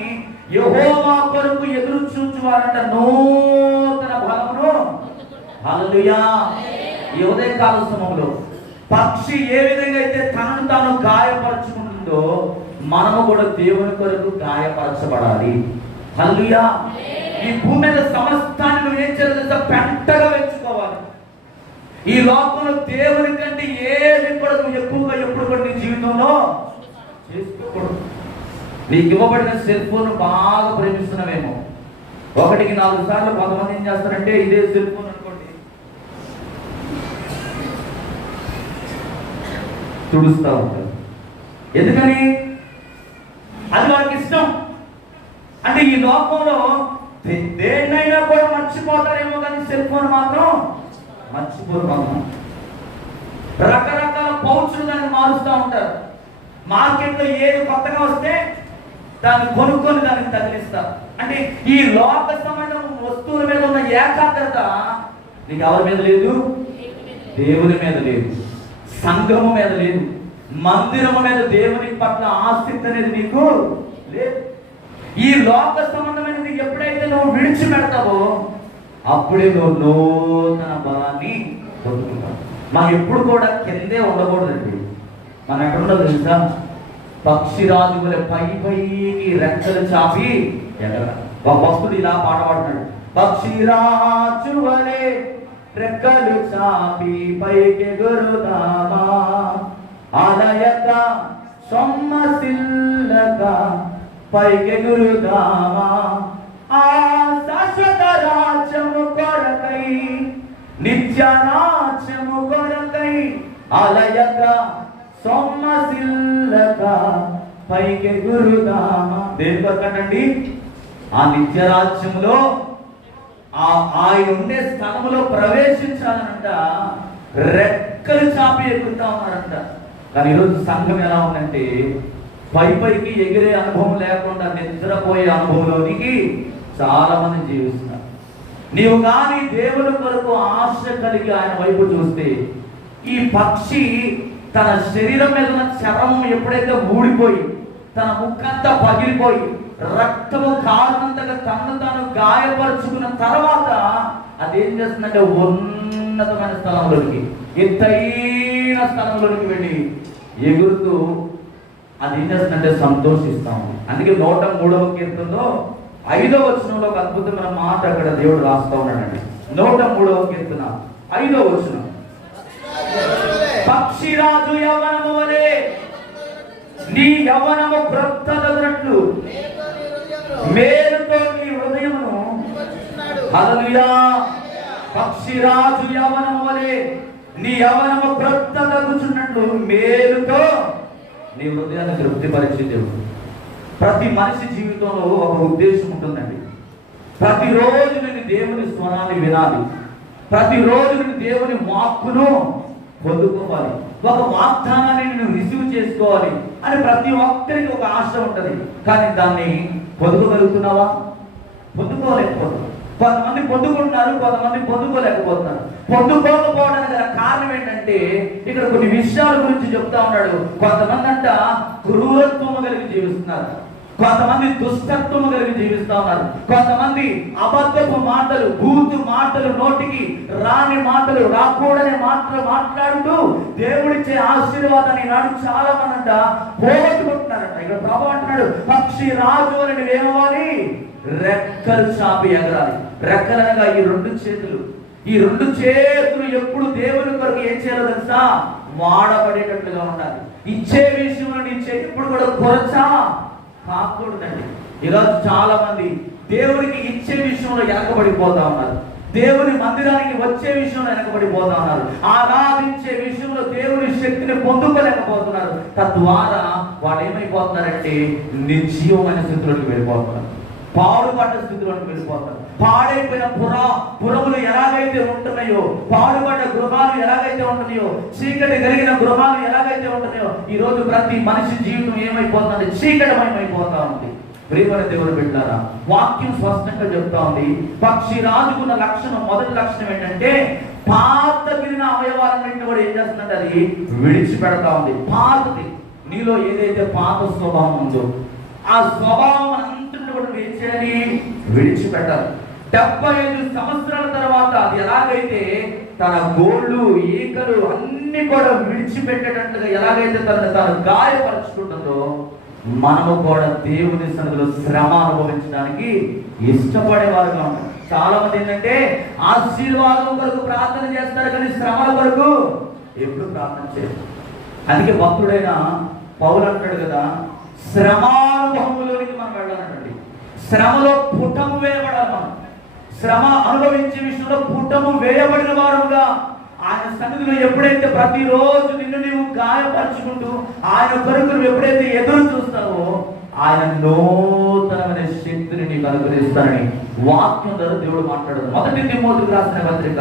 యెహోవా కొరకు ఎదురు చూచువారంట నూతన బలమును. హల్లెలూయా. ఈ ఉదయకాల సమయంలో పక్షి ఏ విధంగా అయితే తనను తాను గాయపరచుకుంటుందో మనము కూడా దేవుని కొరకు గాయపరచబడాలి. హల్లెలూయా. ఈ భూమి మీద సమస్తాన్ని నువ్వు ఏం చేయాలి? పెంటగా పెంచుకోవాలి. ఈ లోకంలో దేవుని కంటే ఏది కూడా నువ్వు ఎక్కువగా ఎప్పుడు కూడా నీ జీవితంలో చేసుకోకూడదు. నీకు ఇవ్వబడిన సెల్ ఫోన్ బాగా ప్రేమిస్తున్నావేమో. 1కి 4 సార్లు కొంతమంది ఏం చేస్తారంటే ఇదే సెల్ ఫోన్ అనుకోండి తుడుస్తూ ఉంటారు. ఎందుకని? అది వాళ్ళకి ఇష్టం. అంటే ఈ లోకంలో దేన్నైనా కూడా మర్చిపోతారేమో, కానీ సెల్ ఫోన్ మాత్రం మర్చిపోరు. మనం రకరకాల పౌచులు దాన్ని మారుస్తూ ఉంటారు. మార్కెట్లో ఏది కొత్తగా వస్తే దాన్ని కొనుక్కొని దానికి తగిలిస్తారు. అంటే ఈ లోక సంబంధం వస్తువుల మీద ఉన్న ఏకాగ్రత నీకు ఎవరి మీద లేదు? దేవుని మీద లేదు, సంఘము మీద లేదు, మందిరము మీద దేవుని పట్ల ఆసక్తి అనేది నీకు లేదు. ఈ లోక సంబంధమైనది ఎప్పుడైతే నువ్వు విడిచిపెడతావో అప్పుడే నువ్వు నూతన బలాన్ని పొందుకుంటావు. మనం ఎప్పుడు కూడా కిందే ఉండకూడదండి. మనం ఎక్కడుండో తెలుసా? పక్షిరాజు వలె పైకి రెక్కలు చాపి ఎగరాలి. ఒక భక్తుడు ఇలా పాట పాడుతున్నాడు, పక్షిరాజు వలె రెక్కలు చాపి పైకి ఎగురుదామా, అలయక సొమ్మసిల్లక పైకి ఎగురుదామా, ఆ శాశ్వత రాజ్యము కొరకై, నిత్య రాజ్యము కొరకై, అలయక సొమ్మసిల్లక పైకి ఎగురుదామా. దేని కొరకండి? ఆ నిత్య రాజ్యములో ఆయన ఉండే స్థలములో ప్రవేశించాలనంట రెక్కలు చాపి ఎగురుతా ఉన్నారంట. కానీ ఈరోజు సంఘం ఎలా ఉందంటే పైకి ఎగిరే అనుభవం లేకుండా నిద్రపోయే అనుభవంలోనికి చాలా మంది జీవిస్తున్నారు. నీవు కానీ దేవుని కొరకు ఆశ కలిగి ఆయన వైపు చూస్తే ఈ పక్షి తన శరీరం మీద ఉన్న చర్మం ఎప్పుడైతే ఊడిపోయి తన ముక్కంతా పగిలిపోయి రక్తము కారణంతగా తనను తాను గాయపరుచుకున్న తర్వాత అదేం చేస్తుందంటే ఉన్నతమైన స్థలంలోనికి, ఎత్తైన స్థలంలోనికి వెళ్ళి ఎగురుతూ అది ఏం చేస్తుందంటే సంతోషిస్తాము. అందుకే 103వ కీర్తనలో 5వ వచనంలో ఒక అద్భుతమైన మాట అక్కడ దేవుడు రాస్తా ఉన్నాడండి. 103వ కీర్తన 5వ వచనం, పక్షిరాజు యవ్వనము వలె నీ యవ్వనము క్రొత్తదగునట్లు మేలుతో నీ హృదయమును. హల్లెలూయా. పక్షిరాజు యవ్వనము వలె నీ యవ్వనము క్రొత్తదగుచున్నట్లు మేలుతో నీ హృదయాన్ని తృప్తిపరిచే దేవుడు. ప్రతి మనిషి జీవితంలో ఒక ఉద్దేశం ఉంటుందండి. ప్రతిరోజు నేను దేవుని స్వరాన్ని వినాలి, ప్రతిరోజు నేను దేవుని వాక్కును పొందుకోవాలి, ఒక వాగ్దానాన్ని నేను రిసీవ్ చేసుకోవాలి అని ప్రతి ఒక్కరికి ఒక ఆశ ఉంటుంది. కానీ దాన్ని పొందుకోగలుగుతున్నావా? పొందుకోలేకపోతున్నావు. కొంతమంది పొందుకుంటున్నారు, కొంతమంది పొందుకోలేకపోతున్నారు. పొందుకోకపోవడానికి గల కారణం ఏంటంటే ఇక్కడ కొన్ని విషయాల గురించి చెప్తా ఉన్నాడు. కొంతమంది అంట క్రూరత్వము కలిగి జీవిస్తున్నారు, కొంతమంది దుష్టత్వము కలిగి జీవిస్తా ఉన్నారు, కొంతమంది అబద్ధపు మాటలు, బూతు మాటలు, నోటికి రాని మాటలు, రాకూడని మాటలు మాట్లాడుతూ దేవుడిచ్చే ఆశీర్వాదాన్ని నాడు చాలా మంది అంట పోగొట్టుకుంటున్నారంట. ఇక్కడ ప్రభు అంటున్నాడు, పక్షి రాజు అని నువ్వేమవ్వాలి? రెక్కలు చాపి ఎగరాలి. రెక్కలనగా ఈ రెండు చేతులు. ఈ రెండు చేతులు ఎప్పుడు దేవుని కొరకు ఏం చేయాలో తెలుసా? వాడబడేటట్లుగా ఉండాలి. ఇచ్చే విషయంలో నీ చేతి ఇప్పుడు కూడా కొరచా కాకూడదండి. ఈరోజు చాలా మంది దేవునికి ఇచ్చే విషయంలో వెనకబడిపోతా ఉన్నారు. దేవుని మందిరానికి వచ్చే విషయంలో వెనకబడిపోతా ఉన్నారు. ఆరాధించే విషయంలో దేవుని శక్తిని పొందుకోలేకపోతున్నారు. తద్వారా వాడు ఏమైపోతున్నారంటే నిర్జీవమైన స్థితిలోకి వెళ్ళిపోతున్నారు. పాడుపడ్డ స్థితిలోకి వెళ్ళిపోతారు. పాడైపోయిన పురములు ఎలాగైతే ఉంటున్నాయో, పాడుపడ్డ గృహాలు ఎలాగైతే ఉంటున్నాయో, చీకటి కలిగిన గృహాలు ఎలాగైతే ఉంటున్నాయో, ఈ రోజు ప్రతి మనిషి జీవితం ఏమైపోతుంది? చీకటమయమైపోతా ఉంది. ప్రియమైన దేవుని బిడ్డలారా, వాక్యం స్పష్టంగా చెప్తా ఉంది. పక్షి రాజుకున్న లక్షణం, మొదటి లక్షణం ఏంటంటే పాత గిరిన అవయవాలన్నింటినీ కూడా ఏం చేస్తుందంటే అది విడిచిపెడతా ఉంది. పాతది, నీలో ఏదైతే పాత స్వభావం ఉందో ఆ స్వభావం అంతటి కూడా ఏం చేయాలి? విడిచిపెట్టాలి. 75 సంవత్సరాల తర్వాత అది ఎలాగైతే తన గోళ్ళు, ఈకలు అన్ని కూడా విడిచిపెట్టేటట్టుగా ఎలాగైతే తను గాయపరుచుకుంటుందో, మనము కూడా దేవుని సన్నిధిలో శ్రమ అనుభవించడానికి ఇష్టపడేవారుగా ఉంటాం. చాలా మంది ఏంటంటే ఆశీర్వాదం కొరకు ప్రార్థన చేస్తారు, కానీ శ్రమల కొరకు ఎప్పుడు ప్రార్థన చేయరు. అందుకే భక్తుడైన పౌలు అంటాడు కదా, శ్రమానుభవంలోనికి మనం వెళ్ళాలండి. శ్రమలో పుటము వేయబడాలి. మనం శ్రమ అనుభవించే విషయంలో పుటము వేయబడిన వారుగా ఆయన సన్నిధిలో ఎప్పుడైతే ప్రతిరోజు నిన్ను నీవు గాయపరుచుకుంటూ ఆయన కొరకు నువ్వు ఎప్పుడైతే ఎదురు చూస్తావో, ఆయన నూతనమైన శక్తిని నీకు అనుగ్రహిస్తానని వాక్యం ద్వారా దేవుడు మాట్లాడదు. 1 తిమోతికి రాసిన పత్రిక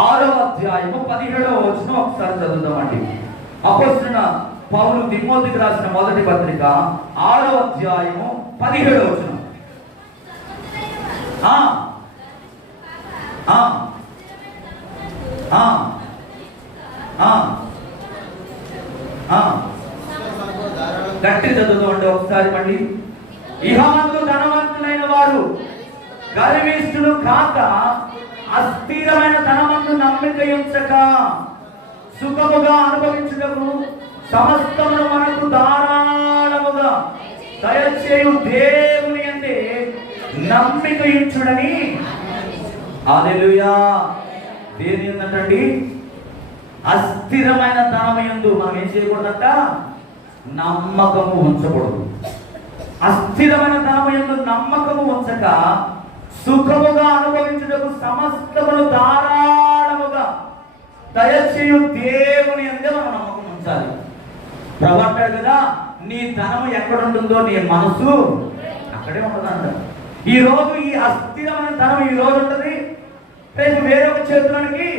6వ అధ్యాయము 17వ వచనం ఒకసారి చదువుతామండి. అపోస్తలుడైన పౌలు తిమోతికి రాసిన మొదటి పత్రిక 6వ అధ్యాయము 17వ వచనం. గట్టి చదువుతూ ఒకసారి మళ్ళీ. ఇహమందు ధనవంతులైన వారు గర్విష్ఠులు కాక అస్థిరమైన ధనమందు నమ్మిక ఉంచక సుఖముగా అనుభవించుటకు సమస్తమును మనకు ధారాళముగా దయచేయు దేవుని యందే నమ్మిక ఉంచుడని. హల్లెలూయా. దేని ఏంటండి? అస్థిరమైన ధనమయందు మనం ఏం చేయకూడదంట? నమ్మకము ఉంచకూడదు. అస్థిరమైన ధనమయందు నమ్మకము ఉంచక సుఖముగా అనుభవించుటకు సమస్తమును ధారాళముగా దయచేయు దేవుని యందే మనం నమ్మకం ఉంచాలి. ప్రభువు అంటాడు కదా, నీ ధనము ఎక్కడ ఉంటుందో నీ మనసు అక్కడే ఉంటుందంట. ఈ రోజు ఈ అస్థిరమైన ధనం ఈ రోజు ఉంటుంది, రేపు వేరొక చేతులకి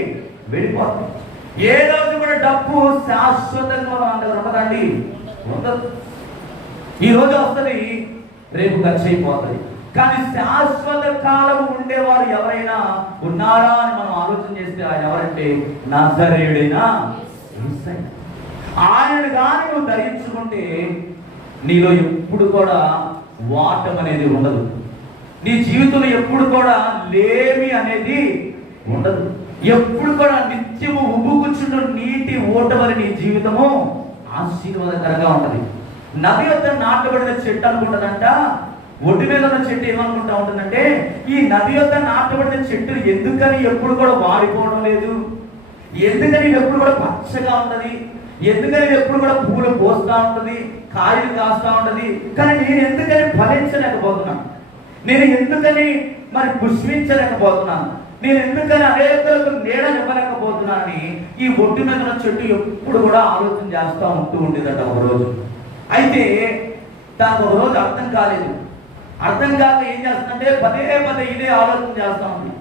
వెళ్ళిపోతుంది. ఏ రోజు కూడా డబ్బు శాశ్వతంగా మన దగ్గర ఉండదండి, ఉండదు. ఈ రోజు వస్తుంది, రేపు ఖర్చు అయిపోతుంది. కానీ శాశ్వత కాలం ఉండేవారు ఎవరైనా ఉన్నారా అని మనం ఆలోచన చేస్తే ఆయన ఎవరంటే నజరేయుడైన యేసయ్య. ఆయనను కానీ నువ్వు ధరించుకుంటే నీలో ఎప్పుడు కూడా వాటం అనేది ఉండదు. నీ జీవితంలో ఎప్పుడు కూడా లేమి అనేది ఉండదు. ఎప్పుడు కూడా నిత్యము ఉబ్బుకుచుండు నీటి ఓటవలి నీ జీవితము ఆశీర్వాదకరంగా ఉంటది. నది వద్ద నాటబడిన చెట్టు అనుకుంటుందంట, ఒడ్డు మీద ఉన్న చెట్టు ఏమనుకుంటా ఉంటుందంటే, ఈ నది వద్ద నాటబడిన చెట్టు ఎందుకని ఎప్పుడు కూడా వాడిపోవడం లేదు, ఎందుకని ఎప్పుడు కూడా పచ్చగా ఉంటది, ఎందుకని ఎప్పుడు కూడా పువ్వులు పోస్తూ ఉంటది, కాయలు కాస్తూ ఉంటది, కానీ నేను ఎందుకని ఫలించలేకపోతున్నాను, నేను ఎందుకని మరి పుష్పించలేకపోతున్నాను, నేను ఎందుకని అనేకులకు నీడనివ్వలేకపోతున్నానని ఈ ఒడ్డు మీద ఉన్న చెట్టు ఎప్పుడు కూడా ఆలోచన చేస్తూ ఉండేదట ఒకరోజు. అయితే దానికి ఒక రోజు అర్థం కాలేదు. అర్థం కాక ఏం చేస్తుందంటే పదే పదే ఇదే ఆలోచన చేస్తా ఉంది.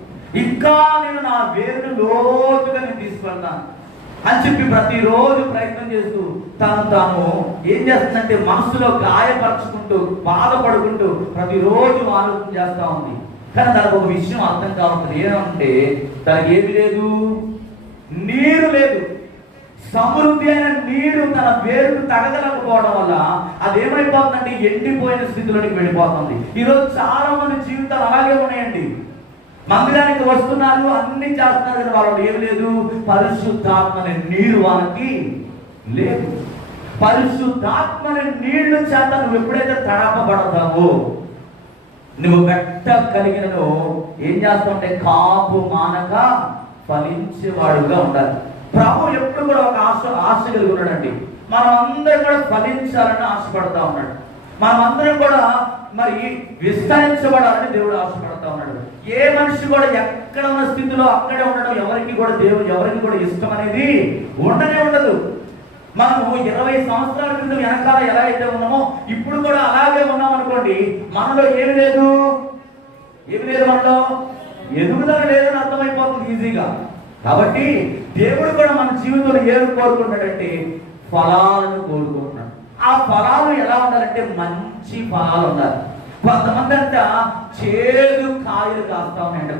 ఇంకా నేను నా వేరును లోతుగా నేను తీసుకెళ్తాను అని చెప్పి ప్రతిరోజు ప్రయత్నం చేస్తూ తాను ఏం చేస్తుందంటే మనసులో గాయపరుచుకుంటూ బాధపడుకుంటూ ప్రతిరోజు ఆలోచన చేస్తా ఉంది. కానీ తనకు ఒక విషయం అర్థం కావట్లేదు. ఏమంటే తనకి ఏమి లేదు, నీరు లేదు. సమృద్ధి అయిన నీరు తన వేరుకు తగదలేకపోవడం వల్ల అదేమైపోతుందంటే ఎండిపోయిన స్థితిలోనికి వెళ్ళిపోతుంది. ఈరోజు చాలా మంది జీవితాలు అలాగే ఉన్నాయండి. మందిరానికి వస్తున్నారు, అన్ని చేస్తున్నారు, కానీ వాళ్ళు ఏమి లేదు, పరిశుద్ధాత్మ అనే నీరు వాళ్ళకి లేదు. పరిశుద్ధాత్మ అనే నీళ్లు చేత నువ్వు ఎప్పుడైతే తడపబడతావో, నువ్వు వెట్ట కలిగినను ఏం చేస్తావంటే కాపు మానక ఫలించేవాడుగా ఉండాలి. ప్రభు ఎప్పుడు కూడా ఒక ఆశ కలిగి ఉన్నాడండి. మనం అందరం కూడా ఫలించాలని ఆశపడతా ఉన్నాడు. మనం అందరం కూడా మరి విస్తరించబడాలని దేవుడు ఆశపడతా ఉన్నాడు. ఏ మనిషి కూడా ఎక్కడ ఉన్న స్థితిలో అక్కడే ఉండడం ఎవరికి కూడా ఇష్టం అనేది ఉండనే ఉండదు. మనము 20 సంవత్సరాల క్రితం వెనకాల ఎలా అయితే ఉన్నామో ఇప్పుడు కూడా అలాగే ఉన్నాం అనుకోండి, మనలో ఏమి లేదు మనలో ఎదుగుదల లేదని అర్థమైపోతుంది ఈజీగా. కాబట్టి దేవుడు కూడా మన జీవితంలో ఏమి కోరుకుంటాడంటే ఫలాలను కోరుకుంటున్నాడు. ఆ ఫలాలు ఎలా ఉండాలంటే మంచి ఫలాలు ఉండాలి. కొంతమంది అంట చేదు కాయలు కాస్తా ఉన్నాయంటే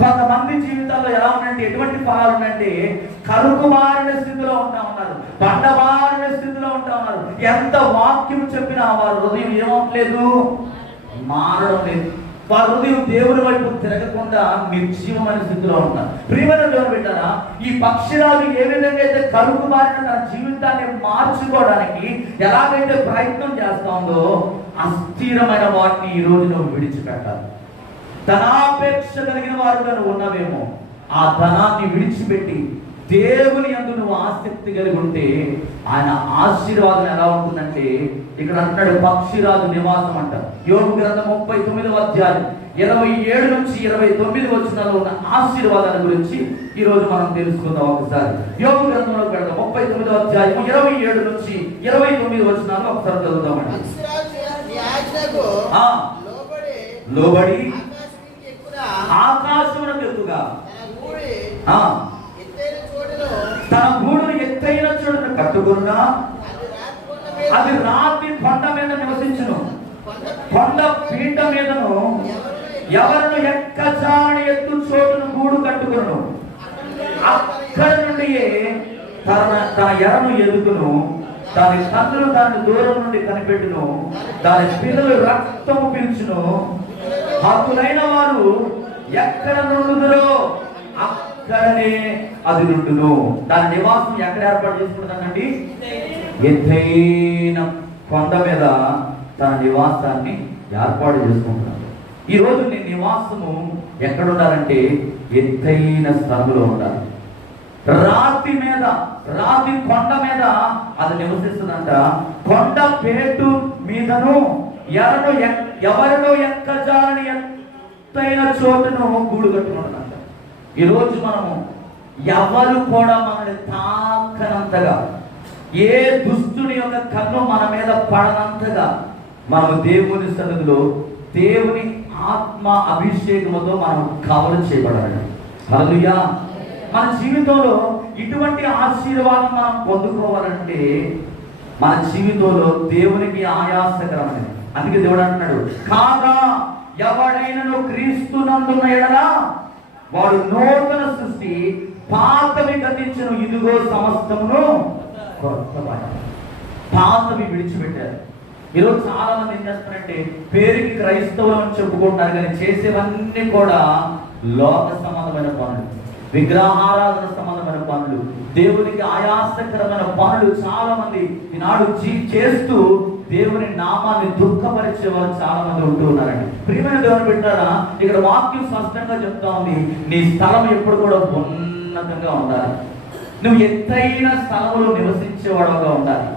కొంతమంది జీవితాల్లో ఎలా ఉన్నాయంటే ఎటువంటి ఫలాలు ఉన్నాయంటే కరుకుమారిన స్థితిలో ఉంటా ఉన్నారు, బండబారిన స్థితిలో ఉంటా ఉన్నారు. ఎంత వాక్యం చెప్పినా వారి హృదయం ఏమవట్లేదు, మారడం లేదు. వారి హృదయం దేవుని వైపు తిరగకుండా నిర్జీవమైన స్థితిలో ఉంటారు. ప్రియమైన దేవుని బిడ్డలారా, ఈ పక్షిరాజు ఏ విధంగా అయితే కరుకు బారిన తన జీవితాన్ని మార్చుకోవడానికి ఎలాగైతే ప్రయత్నం చేస్తా ఉందో అస్థిరమైన వాటిని ఈ రోజు నువ్వు విడిచిపెట్టాలి. ధనాపేక్ష కలిగిన వారుగా నువ్వు ఉన్నావేమో, ఆ ధనాన్ని విడిచిపెట్టి దేవుని యందు నువ్వు ఆసక్తి కలిగి ఉంటే ఆయన ఆశీర్వాదం ఎలా ఉంటుందంటే ఇక్కడ అంటున్నాడు పక్షిరాజు నివాసం అంట. యోబు గ్రంథం 39వ అధ్యాయం 27 నుంచి 29 వచనాల్లో ఉన్న ఆశీర్వాదాల గురించి ఈ రోజు మనం తెలుసుకుందాం. ఒకసారి యోబు గ్రంథంలోకి వెళ్దాం. 39వ అధ్యాయం 27 నుంచి 29 వచనాలు ఒకసారి చదువుదామండి. లోబడి ఆకాశమునకు ఎక్కువగా తన గూడును ఎత్తైన చోటును కట్టుకున్నా అది రాతి కొండ మీద నివసించును. కొండ పీఠ మీదను ఎవరిను ఎక్కచాలని ఎత్తు చోటును గూడు కట్టుకును. అక్కడి నుండి తన ఎరను ఎదుగును. దాని తండ్రులు దాని దూరం నుండి కనిపెట్టును. దాని పిల్లలు రక్తము పీల్చును. హక్కులైన వారు ఎక్కడ నుండుదరో అక్కడనే అది నుండును. దాని నివాసం ఎక్కడ ఏర్పాటు చేసుకుంటుందండి? ఎత్తైన కొండ మీద తన నివాసాన్ని ఏర్పాటు చేసుకుంటున్నాడు. ఈ రోజు నీ నివాసము ఎక్కడ ఉండాలంటే ఎత్తైన స్థలంలో ఉండాలి. రాతి కొండ మీద అది నివసిస్తుందంట. కొండ పేటు మీదను ఎవరినో ఎక్కజాలని ఎత్తైన చోటును గూడు కట్టుకుంటున్నాడు. ఈరోజు మనము ఎవరు కూడా మనల్ని తాకనంతగా, ఏ దుష్టుని యొక్క కన్ను మన మీద పడనంతగా మనము దేవుని సన్నిధిలో దేవుని ఆత్మ అభిషేకముతో మనం కవర్ చేయబడాలి. హల్లెలూయా. మన జీవితంలో ఇటువంటి ఆశీర్వాదం మనం పొందుకోవాలంటే మన జీవితంలో దేవునికి ఆయాసకరమైనది. అందుకే దేవుడు అంటున్నాడు, కాగా ఎవడైనను క్రీస్తునందున్న ఎడల వాడు నూతన సృష్టి, పాతవి గతించను, ఇదిగో సమస్తమును కొత్తబడాలి. పాతవి విడిచిపెట్టారు. ఈరోజు చాలా మంది ఏం చేస్తారంటే పేరుకి క్రైస్తవులు అని చెప్పుకుంటున్నారు, కానీ చేసేవన్నీ కూడా లోక సంబంధమైన పనులు, విగ్రహారాధన సంబంధమైన పనులు, దేవునికి ఆయాసకరమైన పనులు చాలా మంది ఈనాడు చేస్తూ దేవుని నామాన్ని దుఃఖపరిచే వాళ్ళు చాలా మంది ఉంటూ ఉన్నారండి. ప్రియమైన దేవుని బిడ్డలారా, ఇక్కడ వాక్యం స్పష్టంగా చెప్తా ఉంది, నీ స్థలం ఎప్పుడు కూడా ఉన్నతంగా ఉండాలి. నువ్వు ఎత్తైన స్థలంలో నివసించేవాడుగా ఉండాలి.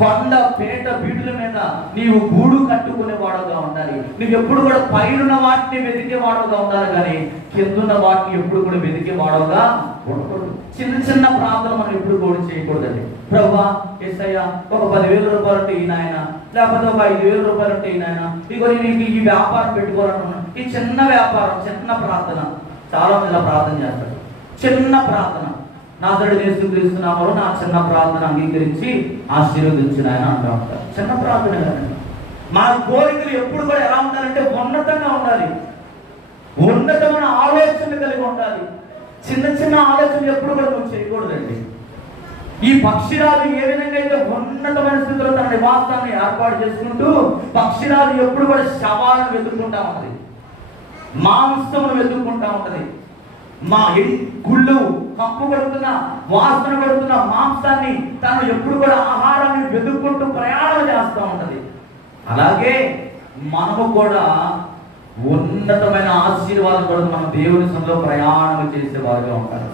కొండ పేట బీడుల మీద నీవు గూడు కట్టుకునే వాడుగా ఉండాలి. నువ్వు ఎప్పుడు కూడా పైన వాటిని వెతికే వాడుగా ఉండాలి, కానీ కిందున్న వాటిని ఎప్పుడు కూడా వెతికే వాడుగా ఉండకూడదు. చిన్న ప్రార్థన మనం ఎప్పుడు కూడా చేయకూడదండి. ప్రభువా యేసయ్యా ఒక 10,000 రూపాయలు అంటే ఈ నాయన, లేకపోతే ఒక 5,000 రూపాయలు అంటే ఈ నాయన, ఇగో నీకు ఈ వ్యాపారం పెట్టుకోవాలనుకున్నా. ఈ చిన్న వ్యాపారం, చిన్న ప్రార్థన చాలా మంది ఇలా ప్రార్థన చేస్తారు. చిన్న ప్రార్థన, నా తోడు యేసుక్రీస్తునామములో నా చిన్న ప్రార్థన అంగీకరించి ఆశీర్వదించిన ఆయన అంటూ ఉంటారు. చిన్న ప్రార్థన కదండి. మా కోరికలు ఎప్పుడు కూడా ఎలా ఉండాలంటే ఉన్నతంగా ఉండాలి, ఉన్నతమైన ఆలోచన కలిగి ఉండాలి. చిన్న ఆలోచనలు ఎప్పుడు కూడా నువ్వు చేయకూడదండి. ఈ పక్షిరాజు ఏ విధంగా అయితే ఉన్నతమైన స్థితిలో తన నివాసాన్ని ఏర్పాటు చేసుకుంటూ పక్షిరాజు ఎప్పుడు కూడా శవాలను వెతుక్కుంటా ఉంటది, మాంసమును వెతుక్కుంటా ఉంటది. మా గుళ్ళు కంపు కొడుతున్న, వాసన కొడుతున్న మాంసాన్ని తను ఎప్పుడు కూడా ఆహారాన్ని వెతుక్కుంటూ ప్రయాణం చేస్తూ ఉంటది. అలాగే మనము కూడా ఉన్నతమైన ఆశీర్వాదం కూడా మనం దేవుని సంలో ప్రయాణం చేసే వారిగా ఉంటారు.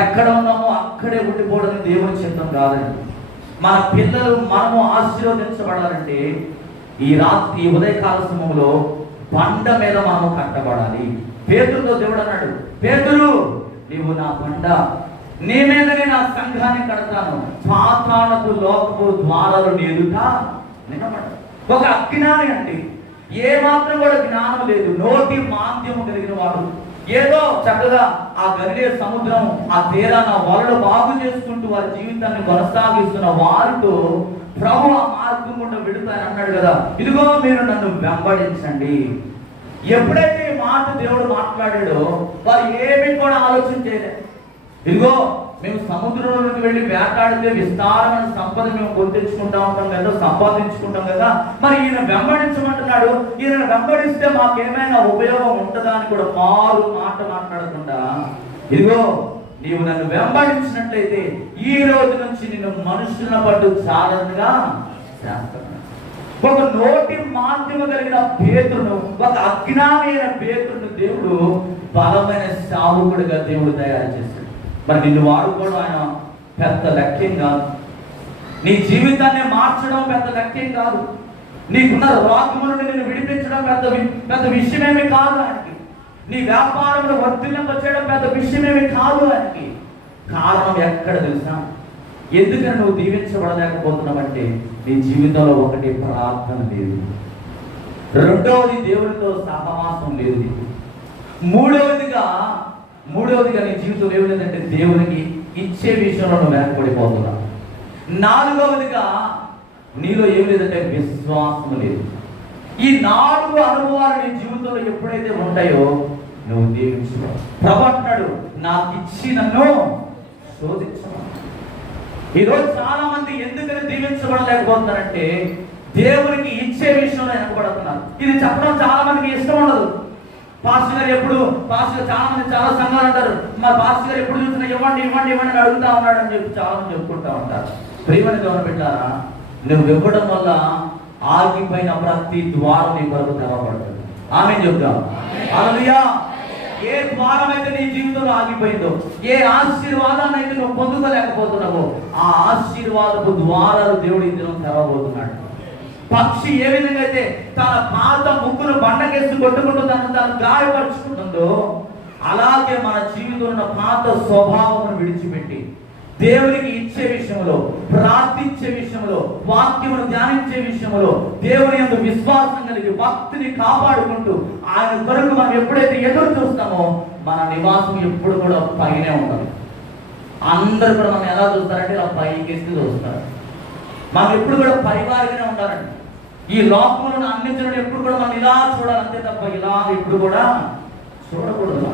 ఎక్కడ ఉన్నామో అక్కడే ఉండిపోవడం దేవుని చిత్తం కాదండి. మన పిల్లలు మనము ఆశీర్వదించబడాలంటే ఈ ఉదయకాల సమయంలో బండ మీద మనము కట్టబడాలి. పేతురుతో దేవుడు అన్నాడు, పేతురు నీవు నా బండ, నీ మీదనే నా సంఘాన్ని కడతాను, పాతాళపు లోకపు ద్వారాలు నీ ఎదుట నిలబడ. ఒక అజ్ఞాని అంటే ఏ మాత్రం కూడా జ్ఞానం లేదు, నోటి మాంద్యము కలిగిన వాడు, ఏదో చక్కగా ఆ గలిలే సముద్రం ఆ తీరాన వలలు బాగు చేసుకుంటూ వారి జీవితాన్ని కొనసాగిస్తున్న వారితో ప్రభు ఆ మార్గం గుండా వెళుతాయని అన్నాడు కదా. ఇదిగో మీరు నన్ను వెంబడించండి. ఎప్పుడైతే ఈ మాట దేవుడు మాట్లాడాడో వారు ఏమీ కూడా ఆలోచన చేయలేదు. ఇదిగో మేము సముద్రంలోకి వెళ్ళి వేటాడితే విస్తారమైన సంపద మేము గుర్తించుకుంటా ఉంటాం కదా, సంపాదించుకుంటాం కదా, మరి ఈయన వెంబడించమంటున్నాడు, ఈయన వెంబడిస్తే మాకేమైనా ఉపయోగం ఉంటుందా అని కూడా మారు మాట మాట్లాడకుండా, ఇదిగో నీవు నన్ను వెంబడించినట్లయితే ఈ రోజు నుంచి నేను మనుషుల పట్టు చాలనుగా చేస్తాను. ఒక నోటి మాధ్యమ కలిగిన పేతురును, ఒక అజ్ఞాని అయిన పేతురును దేవుడు బలమైన సావుకుడిగా దేవుడు తయారు చేస్తాడు. మరి నిన్ను వాడుకోవడం ఆయన పెద్ద లక్ష్యం కాదు. నీ జీవితాన్ని మార్చడం పెద్ద లక్ష్యం కాదు. నీకున్న రోగము నుండి నిన్ను విడిపించడం పెద్ద విషయమేమి కాదు ఆయనకి. నీ వ్యాపారంలో వర్ధిల్లింప చేయడం పెద్ద విషయమేమి కాదు ఆయనకి. కారణం ఎక్కడ తెలుసా? ఎందుకని నువ్వు దీవించబడలేకపోతున్నావంటే నీ జీవితంలో ఒకటి ప్రార్థన లేదు, రెండవది దేవునితో సహవాసం లేదు, మూడవదిగా నీ జీవితం ఏమిటంటే దేవునికి ఇచ్చే విషయంలో నువ్వు వెనకబడిపోతున్నావు, నాలుగవదిగా నీలో ఏమి లేదంటే విశ్వాసం లేదు. ఈ 4 అనుభవాలు నీ జీవితంలో ఎప్పుడైతే ఉంటాయో నువ్వు దీవించు. ప్రభు అంటున్నాడు, నాకు ఇచ్చి నన్ను శోధించు. ఈరోజు చాలా మంది ఎందుకని దీవించబడలేకపోతున్నారంటే దేవునికి ఇచ్చే విషయంలో వెనకబడుతున్నారు. ఇది చెప్పడం చాలా మందికి ఇష్టం ఉండదు. పాస్టర్ గారు చాలా మంది చాలా సంఘాలు అంటారు, మా పాస్టర్ గారు ఎప్పుడు చూసినా ఇవ్వండి ఇవ్వండి ఇవ్వండి అని అడుగుతా ఉన్నాడు అని చెప్పి చాలా మంది చెప్పుకుంటా ఉంటారు. ప్రియమైన గౌరవ పెట్టారా, నువ్వు ఇవ్వడం వల్ల ఆగిపోయిన ప్రతి ద్వారం నీ కొరకు తెరవబడుతుంది. ఆమేన్ చెప్తాం. హల్లెలూయా. ఏ ద్వారం అయితే నీ జీవితంలో ఆగిపోయిందో, ఏ ఆశీర్వాదాన్ని అయితే నువ్వు పొందుకోలేకపోతున్నావో ఆ ఆశీర్వాదపు ద్వారాలు దేవుడు ఈ దినం తెరవబోతున్నాడు. పక్షి ఏ విధంగా అయితే తన పాత ముక్కును బండకేసి కొట్టుకుంటూ తను గాయపరుచుకుంటుందో అలాగే మన జీవితంలో ఉన్న పాత స్వభావం విడిచిపెట్టి దేవునికి ఇచ్చే విషయంలో, ప్రార్థించే విషయంలో, వాక్యమును ధ్యానించే విషయంలో దేవుని యందు విశ్వాసం కలిగి భక్తిని కాపాడుకుంటూ ఆయన కొరకు మనం ఎప్పుడైతే ఎదురు చూస్తామో మన నివాసం ఎప్పుడు కూడా పైనే ఉంటుంది. అందరూ కూడా మనం ఎలా చూస్తారంటే ఇలా పైకేసి చూస్తారు. మనం ఎప్పుడు కూడా పరివారిగానే ఉంటారండి. ఈ లోకములను అందించడం ఎప్పుడు కూడా మనం ఇలా చూడాలి అంతే తప్ప ఇలా ఎప్పుడు కూడా చూడకూడదు.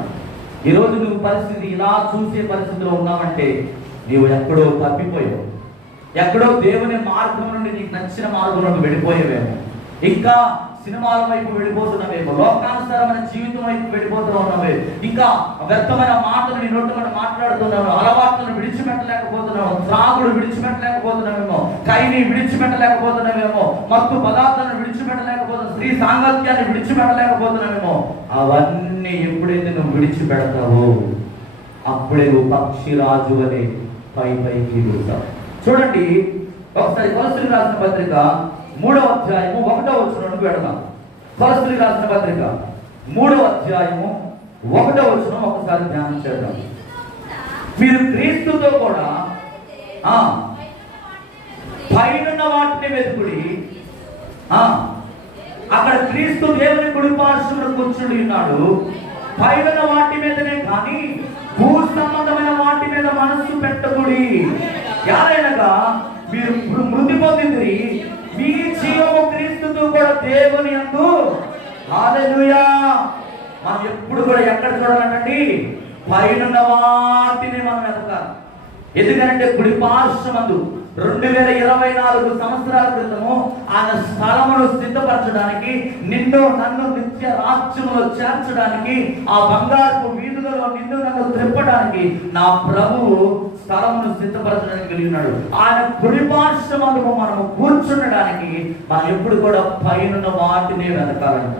ఈరోజు నువ్వు పరిస్థితి ఇలా చూసే పరిస్థితిలో ఉన్నావంటే నీవు ఎక్కడో తప్పిపోయావు, ఎక్కడో దేవుని మార్గం నుండి నీకు నచ్చిన మార్గంలోకి వెళ్ళిపోయేవేమో, ఇంకా సినిమాల వైపు వెళ్ళిపోతున్నావేమో, లోకానుసారమైన జీవితం వైపు వెళ్ళిపోతున్నావే, ఇంకా వ్యర్థమైన మాటలు నీ నోటి మాట మాట్లాడుతున్నావు, అలవాట్లను విడిచిపెట్టలేకపోతున్నావు, త్రాగుడు విడిచిపెట్టలేకపోతున్నావేమో, కైని విడిచిపెట్టలేకపోతున్నావేమో, మత్తు పదార్థాలను విడిచిపెట్టలేకపోతున్నావు, స్త్రీ సాంగత్యాన్ని విడిచిపెట్టలేకపోతున్నావేమో. అవన్నీ ఎప్పుడైతే నువ్వు విడిచిపెడతావో అప్పుడే నువ్వు పక్షిరాజు అనే పైకి వెళ్తావు. చూడండి ఒకసారి కొలస్సీలకు రాసిన పత్రిక 3వ అధ్యాయము 1వ వచనం పెడదాం. కొలస్సీలకు రాసిన పత్రిక 3వ అధ్యాయము 1వ వచనం ఒకసారి ధ్యానం చేద్దాం. మీరు క్రీస్తుతో కూడా పైనున్న వాటిని వెతుకుడి, అక్కడ క్రీస్తు దేవుని కుడి పార్శ్వమున కూర్చుని ఉన్నాడు. పైనున్న వాటి మీదనే కానీ భూ సంబంధమైన వాటి మీద మనస్సు పెట్టకుడి. యారైనగా మీరు మృతి పొందింది, మీ జీవము క్రీస్తుతో కూడా దేవుని యందు. హల్లెలూయా. మనం ఎప్పుడు కూడా ఎక్కడ చూడాలంటే పైనున్న వాటిని మనం వెతకాలి. ఎందుకంటే కుడి పార్శ్వమందు 2024 సంవత్సరాల క్రితము ఆయన స్థలమును సిద్ధపరచడానికి, నిన్ను నన్ను నిత్య రాజ్యములో చేర్చడానికి, ఆ బంగారపు వీధులలో నిన్ను నన్ను త్రిప్పడానికి కూర్చోడానికి నా ప్రభువు స్థలమును సిద్ధపరచడానికి కలిగి ఉన్నాడు. ఆయన కుడిపార్శ్వమందు మనము కూర్చుండడానికి మనం ఎప్పుడు కూడా పైన వాటినే వెతకాలంట.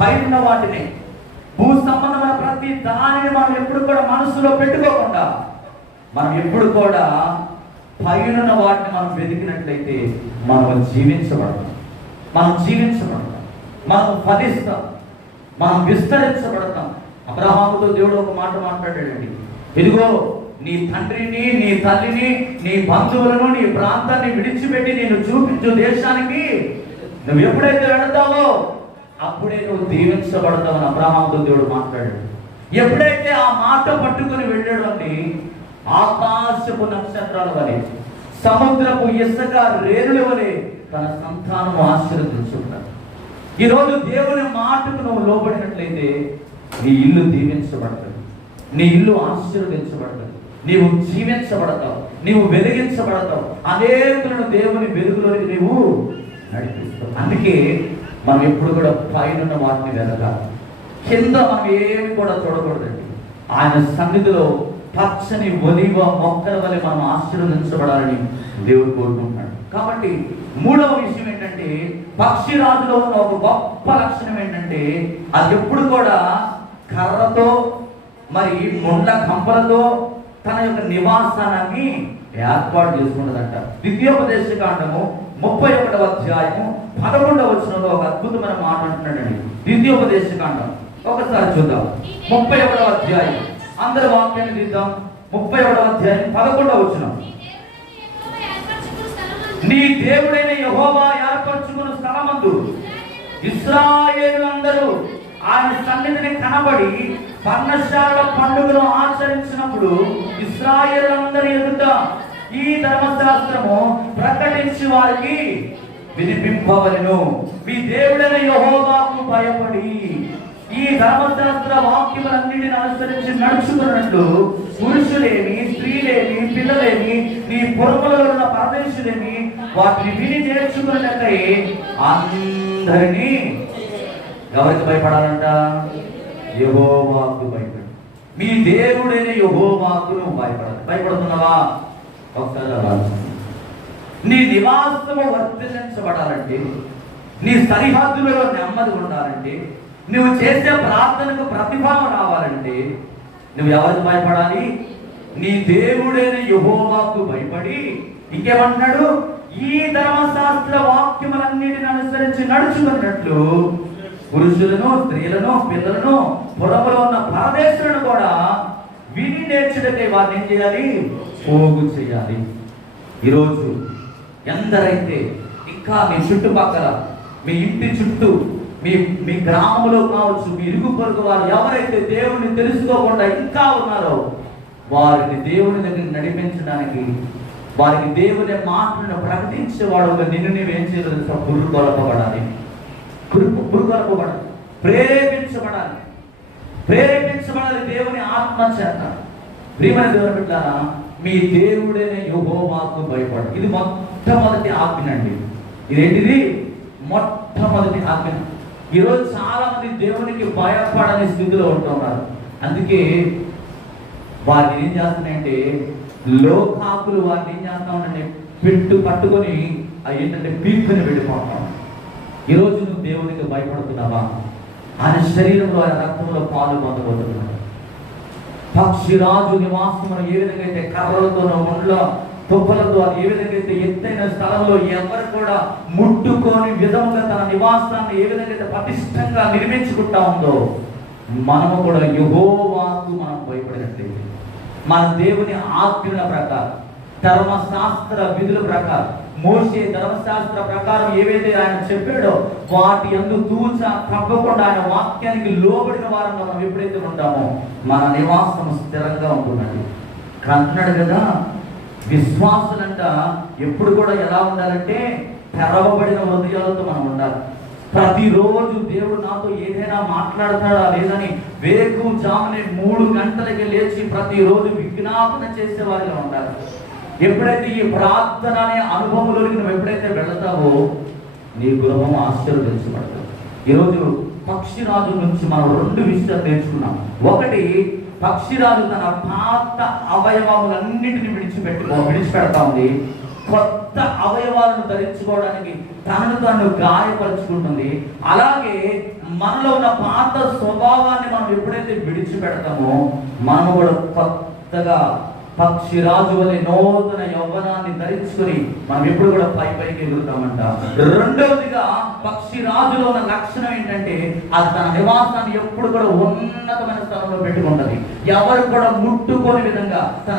పైన వాటినే, భూ సంబంధమైన ప్రతి దానిని మనం ఎప్పుడు కూడా మనసులో పెట్టుకోకుండా మనం ఎప్పుడు కూడా పైన వాటిని మనం వెతికినట్లయితే మనం జీవించబడతాం, మనం ఫలిస్తాం, మనం విస్తరించబడతాం. అబ్రహాముతో దేవుడు ఒక మాట మాట్లాడాడండి, ఇదిగో నీ తండ్రిని, నీ తల్లిని, నీ బంధువులను, నీ ప్రాంతాన్ని విడిచిపెట్టి నేను చూపించు దేశానికి నువ్వు ఎప్పుడైతే వెళతావో అప్పుడే నువ్వు దీవించబడతావని అబ్రహాముతో దేవుడు మాట్లాడాడు. ఎప్పుడైతే ఆ మాట పట్టుకుని వెళ్ళాడు అండి, ఆకాశపు నక్షత్రాల వలె, సముద్రపు ఇసుక రేణుల వలె తన సంతానము ఆశీర్వదించుకున్నాడు. ఈరోజు దేవుని మాటకు నువ్వు లోబడినట్లయితే నీ ఇల్లు దీవించబడతాడు, నీ ఇల్లు ఆశీర్వదించబడతాడు, నీవు జీవించబడతావు, నీవు వెలిగించబడతావు, అనేకులను దేవుని వెలుగులోకి నీవు నడిపిస్తావు. అందుకే మనం ఎప్పుడు కూడా పైన వాటిని వెతకాలి, కింద మనం ఏమి కూడా చూడకూడదండి. ఆయన సన్నిధిలో పచ్చని ఒలివ మొక్కల వలె మనం ఆశీర్వదించబడాలని దేవుడు కోరుకుంటున్నాడు. కాబట్టి మూడవ విషయం ఏంటంటే, పక్షిరాజులో ఉన్న ఒక గొప్ప లక్షణం ఏంటంటే, అది ఎప్పుడు కూడా కర్రతో మరి ముండ్ల కంపలతో తన యొక్క నివాసాన్ని ఏర్పాటు చేసుకున్నదంట. ద్వితీయోపదేశకాండము 31వ అధ్యాయము 11వ వచనంలో ఒక అద్భుతమైన మాట అంటున్నాడండి. ద్వితీయోపదేశకాండం ఒకసారి చూద్దాం. 31వ అధ్యాయం, అందరి వాక్యాన్ని తీద్దాం. 31వ అధ్యాయం 11వ వచనం. నీ దేవుడైన యెహోవా ఏర్పరచుకున్న స్థలమందు ఇశ్రాయేలులందరూ ఆయన సన్నిధిని కనబడి పర్ణశాల పండుగను ఆచరించినప్పుడు ఇశ్రాయేలులందరి ఎదుట ఈ ధర్మశాస్త్రము ప్రకటించి వారికి వినిపింపవలెను. మీ దేవుడైన యెహోవాకు భయపడి ఈ ధర్మశాస్త్ర వాక్యములన్నిటిని అనుసరించి నడుచుకున్నట్లు పురుషులేమి, స్త్రీలేమి, పిల్లలేమి, నీ పొరుగులలో ఉన్న పరదేశులేమి వాటిని విని నేర్చుకున్నట్లై అందరినీ ఎవరికి భయపడాలంట? యెహోవాకు భయపడు. మీ దేవుడైన యెహోవాకు నువ్వు భయపడాలి. భయపడుతున్నావా? ఒకసారి ఆలోచించు. నీ నివాసము వర్ధిల్లించబడాలంటే, నీ సరిహద్దులలో నెమ్మది ఉండాలంటే, నువ్వు చేసే ప్రార్థనకు ప్రతిఫలం రావాలంటే నువ్వు ఎవరికి భయపడాలి? నీ దేవుడైన యెహోవాకు భయపడి, ఇంకేమంటున్నాడు? ఈ ధర్మశాస్త్ర వాక్యములన్నిటిని అనుసరించి నడుచుకున్నట్లు పురుషులను, స్త్రీలను, పిల్లలను, పొడవులో ఉన్న పరదేశులను కూడా విని నేర్చుటకై వారిని ఏం చేయాలి? పోగు చేయాలి. ఈరోజు ఎందరైతే ఇంకా మీ చుట్టుపక్కల, మీ ఇంటి చుట్టూ, మీ గ్రామంలో కావచ్చు, మీ ఇరుగు పొరుగు వారు ఎవరైతే దేవుని తెలుసుకోకుండా ఇంకా ఉన్నారో వారిని దేవుని దగ్గరికి నడిపించడానికి, వారికి దేవుని మాటలను ప్రకటించేవాడు నిన్ను నీవేం చేయలేదు? పురుగొలపబడాలి, ప్రేరేపించబడాలి దేవుని ఆత్మ చేత. ప్రియమైన దేవుని బిడ్డలారా, మీ దేవుడైన యెహోవాకు భయపడు. ఇది మొట్టమొదటి ఆజ్ఞ అండి. ఇదేంటిది? మొట్టమొదటి ఆజ్ఞ. ఈరోజు చాలా మంది దేవునికి భయపడని స్థితిలో ఉంటున్నారు. అందుకే వారిని ఏం చేస్తున్నాయంటే, లోకాకులు వారిని ఏం చేస్తా ఉంటే పట్టుకొని ఏంటంటే పీక్కుని వెళ్ళిపోతాం. ఈరోజు నువ్వు దేవునికి భయపడుతున్నావా? ఆయన శరీరంలో, ఆయన రక్తంలో పాలు పొందబోతున్నాడు. పక్షిరాజు నివాసమును ఏ విధంగా అయితే కర్రలతోనో ముండ్ల తుప్పలతో అది ఏ విధంగా అయితే ఎత్తైన స్థలంలో ఎవరు కూడా ముట్టుకొని విధముగా తన నివాసాన్ని ఏ విధంగా అయితే పటిష్టంగా నిర్మించుకుంటా ఉందో, మనము కూడా యెహోవాకు మనం భయపడినట్లయితే, మన దేవుని ఆజ్ఞల ప్రకారం, ధర్మశాస్త్ర విధుల ప్రకారం, మోషే ధర్మశాస్త్ర ప్రకారం ఏవైతే ఆయన చెప్పాడో వాటి యందు తూచా తప్పకుండా ఆయన వాక్యానికి లోబడిన వారంగా మనం ఎప్పుడైతే ఉంటామో మన నివాసం స్థిరంగా ఉంటుందండి. అంటున్నాడు కదా, విశ్వాసులంట ఎప్పుడు కూడా ఎలా ఉండాలంటే తెరవబడిన హృదయాలతో మనం ఉండాలి. ప్రతిరోజు దేవుడు నాతో ఏదైనా మాట్లాడతాడా లేదని వేకువజామునే 3 గంటలకి లేచి ప్రతిరోజు విజ్ఞాపన చేసే వారిగా ఉండాలి. ఎప్పుడైతే ఈ ప్రార్థన అనే అనుభవంలోకి నువ్వు ఎప్పుడైతే వెళతావో నీ గృహం ఆశీర్వదించబడుతుంది. ఈరోజు పక్షిరాజు నుంచి మనం 2 విషయాలు నేర్చుకున్నాం. ఒకటి, పక్షిరాజు తన పాత అవయవములన్నిటిని విడిచిపెడతా ఉంది. కొత్త అవయవాలను ధరించుకోవడానికి తనను తను గాయపరుచుకుంటుంది. అలాగే మనలో ఉన్న పాత స్వభావాన్ని మనం ఎప్పుడైతే విడిచిపెడతామో మనము కూడా కొత్తగా పక్షిరాజు వలె నూతన యవ్వనాన్ని ధరించుకొని మనం ఎప్పుడు కూడా పైకి ఎగురుతామంట. రెండవదిగా పక్షిరాజులో ఉన్న లక్షణం ఏంటంటే అది తన నివాసాన్ని ఎప్పుడు కూడా ఉన్నతమైన స్థలంలో పెట్టుకుంటది. ఎవరు కూడా ముట్టుకోని విధంగా తన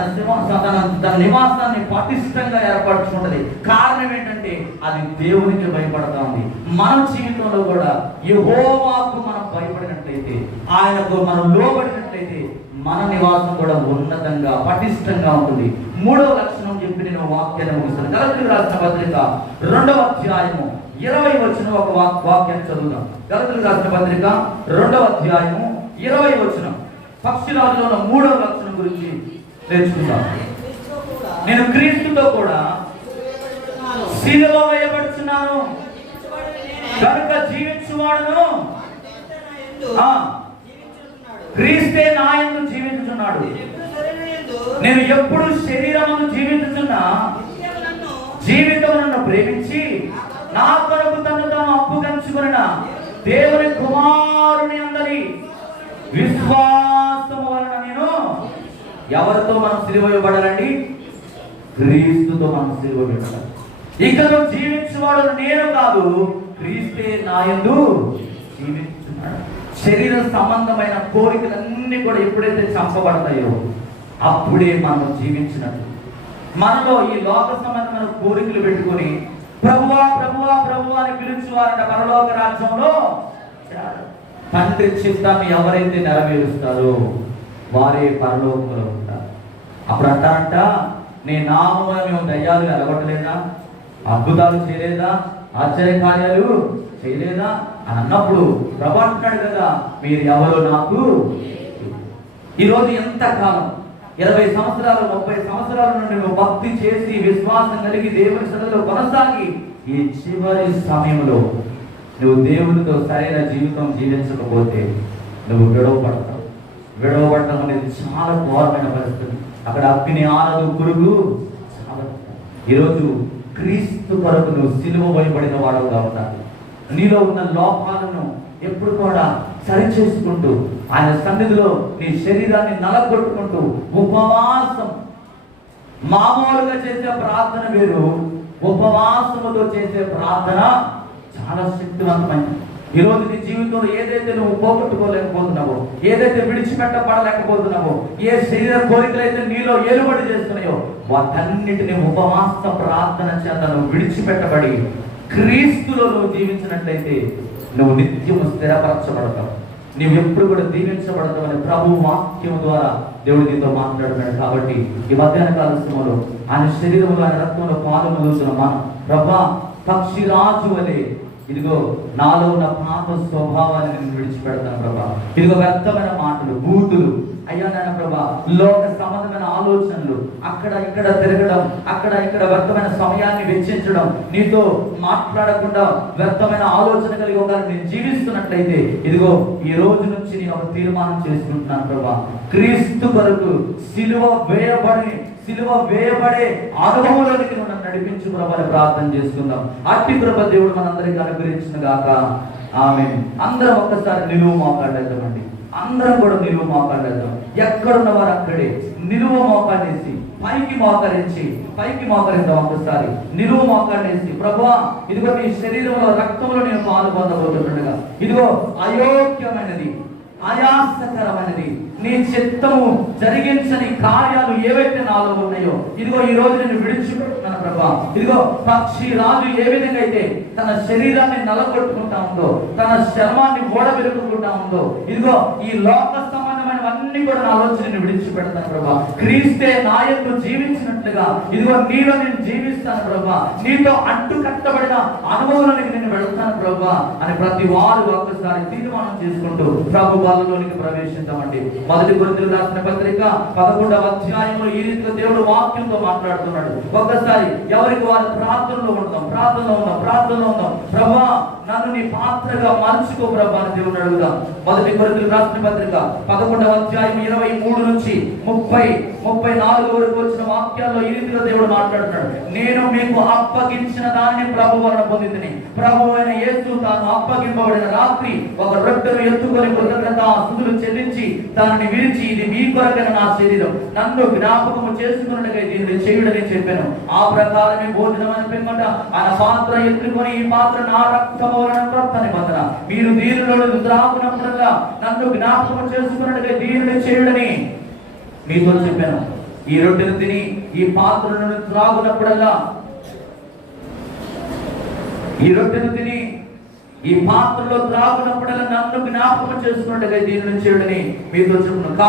నివాసాన్ని పటిష్టంగా ఏర్పరచుకుంటది. కారణం ఏంటంటే అది దేవునికి భయపడతా ఉంది. మన జీవితంలో కూడా యెహోవాకు మనం భయపడినట్లయితే, ఆయనకు మనం లోబడినట్లయితే మన నివాసం కూడా ఉన్నతంగా పటిష్టంగా ఉంటుంది. మూడవ లక్షణం చెప్పి నేను వాక్యాన్ని ముగిస్తాను. గలతీయులకు రాసిన పత్రిక 2వ అధ్యాయము 20 వచనం ఒక వాక్యాన్ని చదువుతాం. గలతీయులకు రాసిన పత్రిక 2వ అధ్యాయము 20 వచనం పక్షిరాజులో ఉన్న 3వ లక్షణం గురించి నేర్చుకుందాం. నేను క్రీస్తుతో కూడా సిలువ వేయబడుచున్నాను కనుక జీవించువాడును క్రీస్తే నా యందు జీవించుచున్నాడు. నేను ఎప్పుడు శరీరమును జీవించుచున్నా జీవితం నన్ను ప్రేమించి నా కొరకు తను తాను అప్పుగంచుకున్న దేవుని కుమారుని అందరి విశ్వాసము వలన నేను ఎవరితో మనం సిలువ వేయబడాలండి? క్రీస్తుతో మనం సిలువ వేయబడాలి. ఇక జీవించువాడు నేను కాదు, క్రీస్తే నా యందు జీవించున్నాడు. శరీర సంబంధమైన కోరికలన్నీ కూడా ఎప్పుడైతే చంపబడతాయో అప్పుడే మనం జీవించినట్టు. మనలో ఈ లోక సంబంధమైన కోరికలు పెట్టుకుని ప్రభువా ప్రభువా ప్రభువా అని పిలుచువారంట పరలోక రాజ్యంలో తండ్రి చిత్తాన్ని ఎవరైతే నెరవేరుస్తారో వారే పరలోకంలో ఉంటారు. అప్పుడు అంటారంట, నీ నామమున మేము దయ్యాలు ఎలగొట్టలేదా, అద్భుతాలు చేయలేదా, ఆశ్చర్య కార్యాలు చేయలేదా అని అన్నప్పుడు ప్రభు అంటున్నాడు కదా, మీరు ఎవరో నాకు. ఈరోజు ఎంతకాలం 20 సంవత్సరాలు 30 సంవత్సరాల నుండి నువ్వు భక్తి చేసి విశ్వాసం కలిగి దేవుని సన్నిధిలో కొనసాగి ఈ చివరి సమయంలో నువ్వు దేవునితో సరైన జీవితం జీవించకపోతే నువ్వు విడవబడతావు. విడవబడటం అనేది చాలా ఘోరమైన పరిస్థితి. అక్కడ అగ్ని ఆనదు, పురుగు చాలా. ఈరోజు క్రీస్తు కొరకు నువ్వు సిలువ వేయబడిన వాడుగా ఉండాలి. నీలో ఉన్న లోపాలను ఎప్పుడు కూడా సరిచేసుకుంటూ ఆయన సన్నిధిలో నీ శరీరాన్ని నలగొట్టుకుంటూ ఉపవాసం, మామూలుగా చేసే ప్రార్థన వేరు, ఉపవాసముతో చేసే ప్రార్థన చాలా శక్తివంతమైనది. ఈరోజు నీ జీవితంలో ఏదైతే నువ్వు పోగొట్టుకోలేకపోతున్నావో, ఏదైతే విడిచిపెట్టబడలేకపోతున్నావో, ఏ శరీర కోరికలైతే నీలో ఏలుబడి చేస్తున్నాయో వాటన్నిటిని ఉపవాస ప్రార్థన చేత నువ్వు విడిచిపెట్టబడి క్రీస్తులో నువ్వు జీవించినట్లయితే నువ్వు నిత్యము స్థిరపరచబడతావు. నువ్వు ఎప్పుడు కూడా దీవించబడతావు అని ప్రభు వాక్యం ద్వారా దేవుడు నీతో మాట్లాడుతున్నాడు. కాబట్టి ఈ మధ్యాహ్న కాల సమయంలో ఆయన శరీరంలో ఆయన రక్తంలో పాలు మొదలుతున్న మనం ప్రభా పక్షిరాజు వలె ఇదిగో నాలో ఉన్న పాప స్వభావాన్ని నేను విడిచిపెడతాను ప్రభా. ఇదిగో వ్యర్థమైన మాటలు, బూతులు, అయ్యా నాయన ప్రభా, లోక సంబంధమైన ఆలోచనలు, అక్కడ ఇక్కడ తిరగడం, అక్కడ ఇక్కడ వ్యర్థమైన సమయాన్ని వెచ్చించడం, నీతో మాట్లాడకుండా వ్యర్థమైన ఆలోచన కలిగి ఒకరు నేను జీవిస్తున్నట్లయితే ఇదిగో ఈ రోజు నుంచి నేను ఒక తీర్మానం చేసుకుంటున్నాను ప్రభా, క్రీస్తు కొరకు సిలువ వేయబడే అనుభవంలోనికి మనం నడిపించు ప్రభాని ప్రార్థన చేసుకుందాం. అట్టి కృప దేవుడు మనందరికీ అనుగ్రహించిన గాక. ఆమేన్. అందరం ఒక్కసారి నిలువు మోకాళ్ళేద్దామండి. అందరం కూడా నిలువు మోకాళ్ళేద్దాం. ఎక్కడున్న వారు అక్కడే నిలువు మోకాళ్ళేసి పైకి మోకరిద్దాం. ఒక్కసారి నిలువు మోకాళ్ళేసి ప్రభువా ఇదిగో నీ శరీరంలో రక్తంలో నేను పాలు పొందబోతుండగా ఇదిగో అయోగ్యమైనది, ఆయాసకరమైనది, నీ చిత్తము జరిగించని కార్యాలు ఏవైతే నాలో ఉన్నాయో ఇదిగో ఈ రోజు నేను విడిచిపెడుతున్నాను ప్రభా. ఇదిగో పక్షి రాజు ఏ విధంగా అయితే తన శరీరాన్ని నలగొట్టుకుంటా ఉందో, తన శర్మాన్ని ఓడబెరుకుంటా ఉందో, ఇదిగో ఈ లోక సంబంధమైనవన్నీ కూడా నా ఆలోచన నేను విడిచిపెడతాను ప్రభా. క్రీస్తే నా యందు జీవించినట్లుగా ఇదిగో నీలో నేను జీవిస్తాను ప్రభా. నీతో అంటు కట్టబడిన అనుభవంలోనికి నేను వెళ్తాను ప్రభా అని ప్రతి వారు ఒక్కసారి తీర్మానం చేసుకుంటూ ప్రభు వాళ్ళలోనికి ప్రవేశించామండి. 1 కొరింథీయులకు రాసిన పత్రిక 11వ అధ్యాయంలో ఈ రీతిగా దేవుడు వాక్యంతో మాట్లాడుతున్నాడు. ఒక్కసారి ఎవరికి వారు ప్రార్థనలో ఉందాం. ప్రభా నన్ను నీ పాత్రగా మార్చుకో ప్రభా అని దేవుడు అడుగుదాం. 1 కొరింథీయులకు రాసిన పత్రిక 11వ అధ్యాయం అధ్యాయం 23 నుంచి 34 వరకు వచ్చిన వాక్యాల్లో ఈ రీతిలో దేవుడు మాట్లాడుతున్నాడు. నేను మీకు అప్పగించిన దాన్ని ప్రభు వలన పొందితిని. ప్రభు అయిన యేసు తాను అప్పగింపబడిన రాత్రి ఒక రొట్టెను ఎత్తుకొని స్తుతులు చెల్లించి దానిని విరిచి, ఇది మీ కొరకైన నా శరీరం, నన్ను జ్ఞాపకము చేసుకున్నట్టుగా దీన్ని చేయుడని చెప్పాను. ఆ ప్రకారమే భోజనం అని పిమ్మట ఆయన పాత్ర ఎత్తుకొని, ఈ పాత్ర నా రక్తము వలన క్రొత్త నిబంధన, మీరు దీనిలో త్రాగునప్పుడల్లా నన్ను జ్ఞాపకం చేసుకున్నట్టుగా దీనిని చేయుడని మీతో చెప్పాను. ఈ రొట్టెను తిని ఈ పాత్రను త్రాగునప్పుడల్లా, ఈ రొట్టెను తిని ఈ పాత్రలో త్రాగునప్పుడల్లా నన్ను జ్ఞాపకం చేసుకున్నట్టుగా దీనిని చేయుడని మీతో చెప్పాను.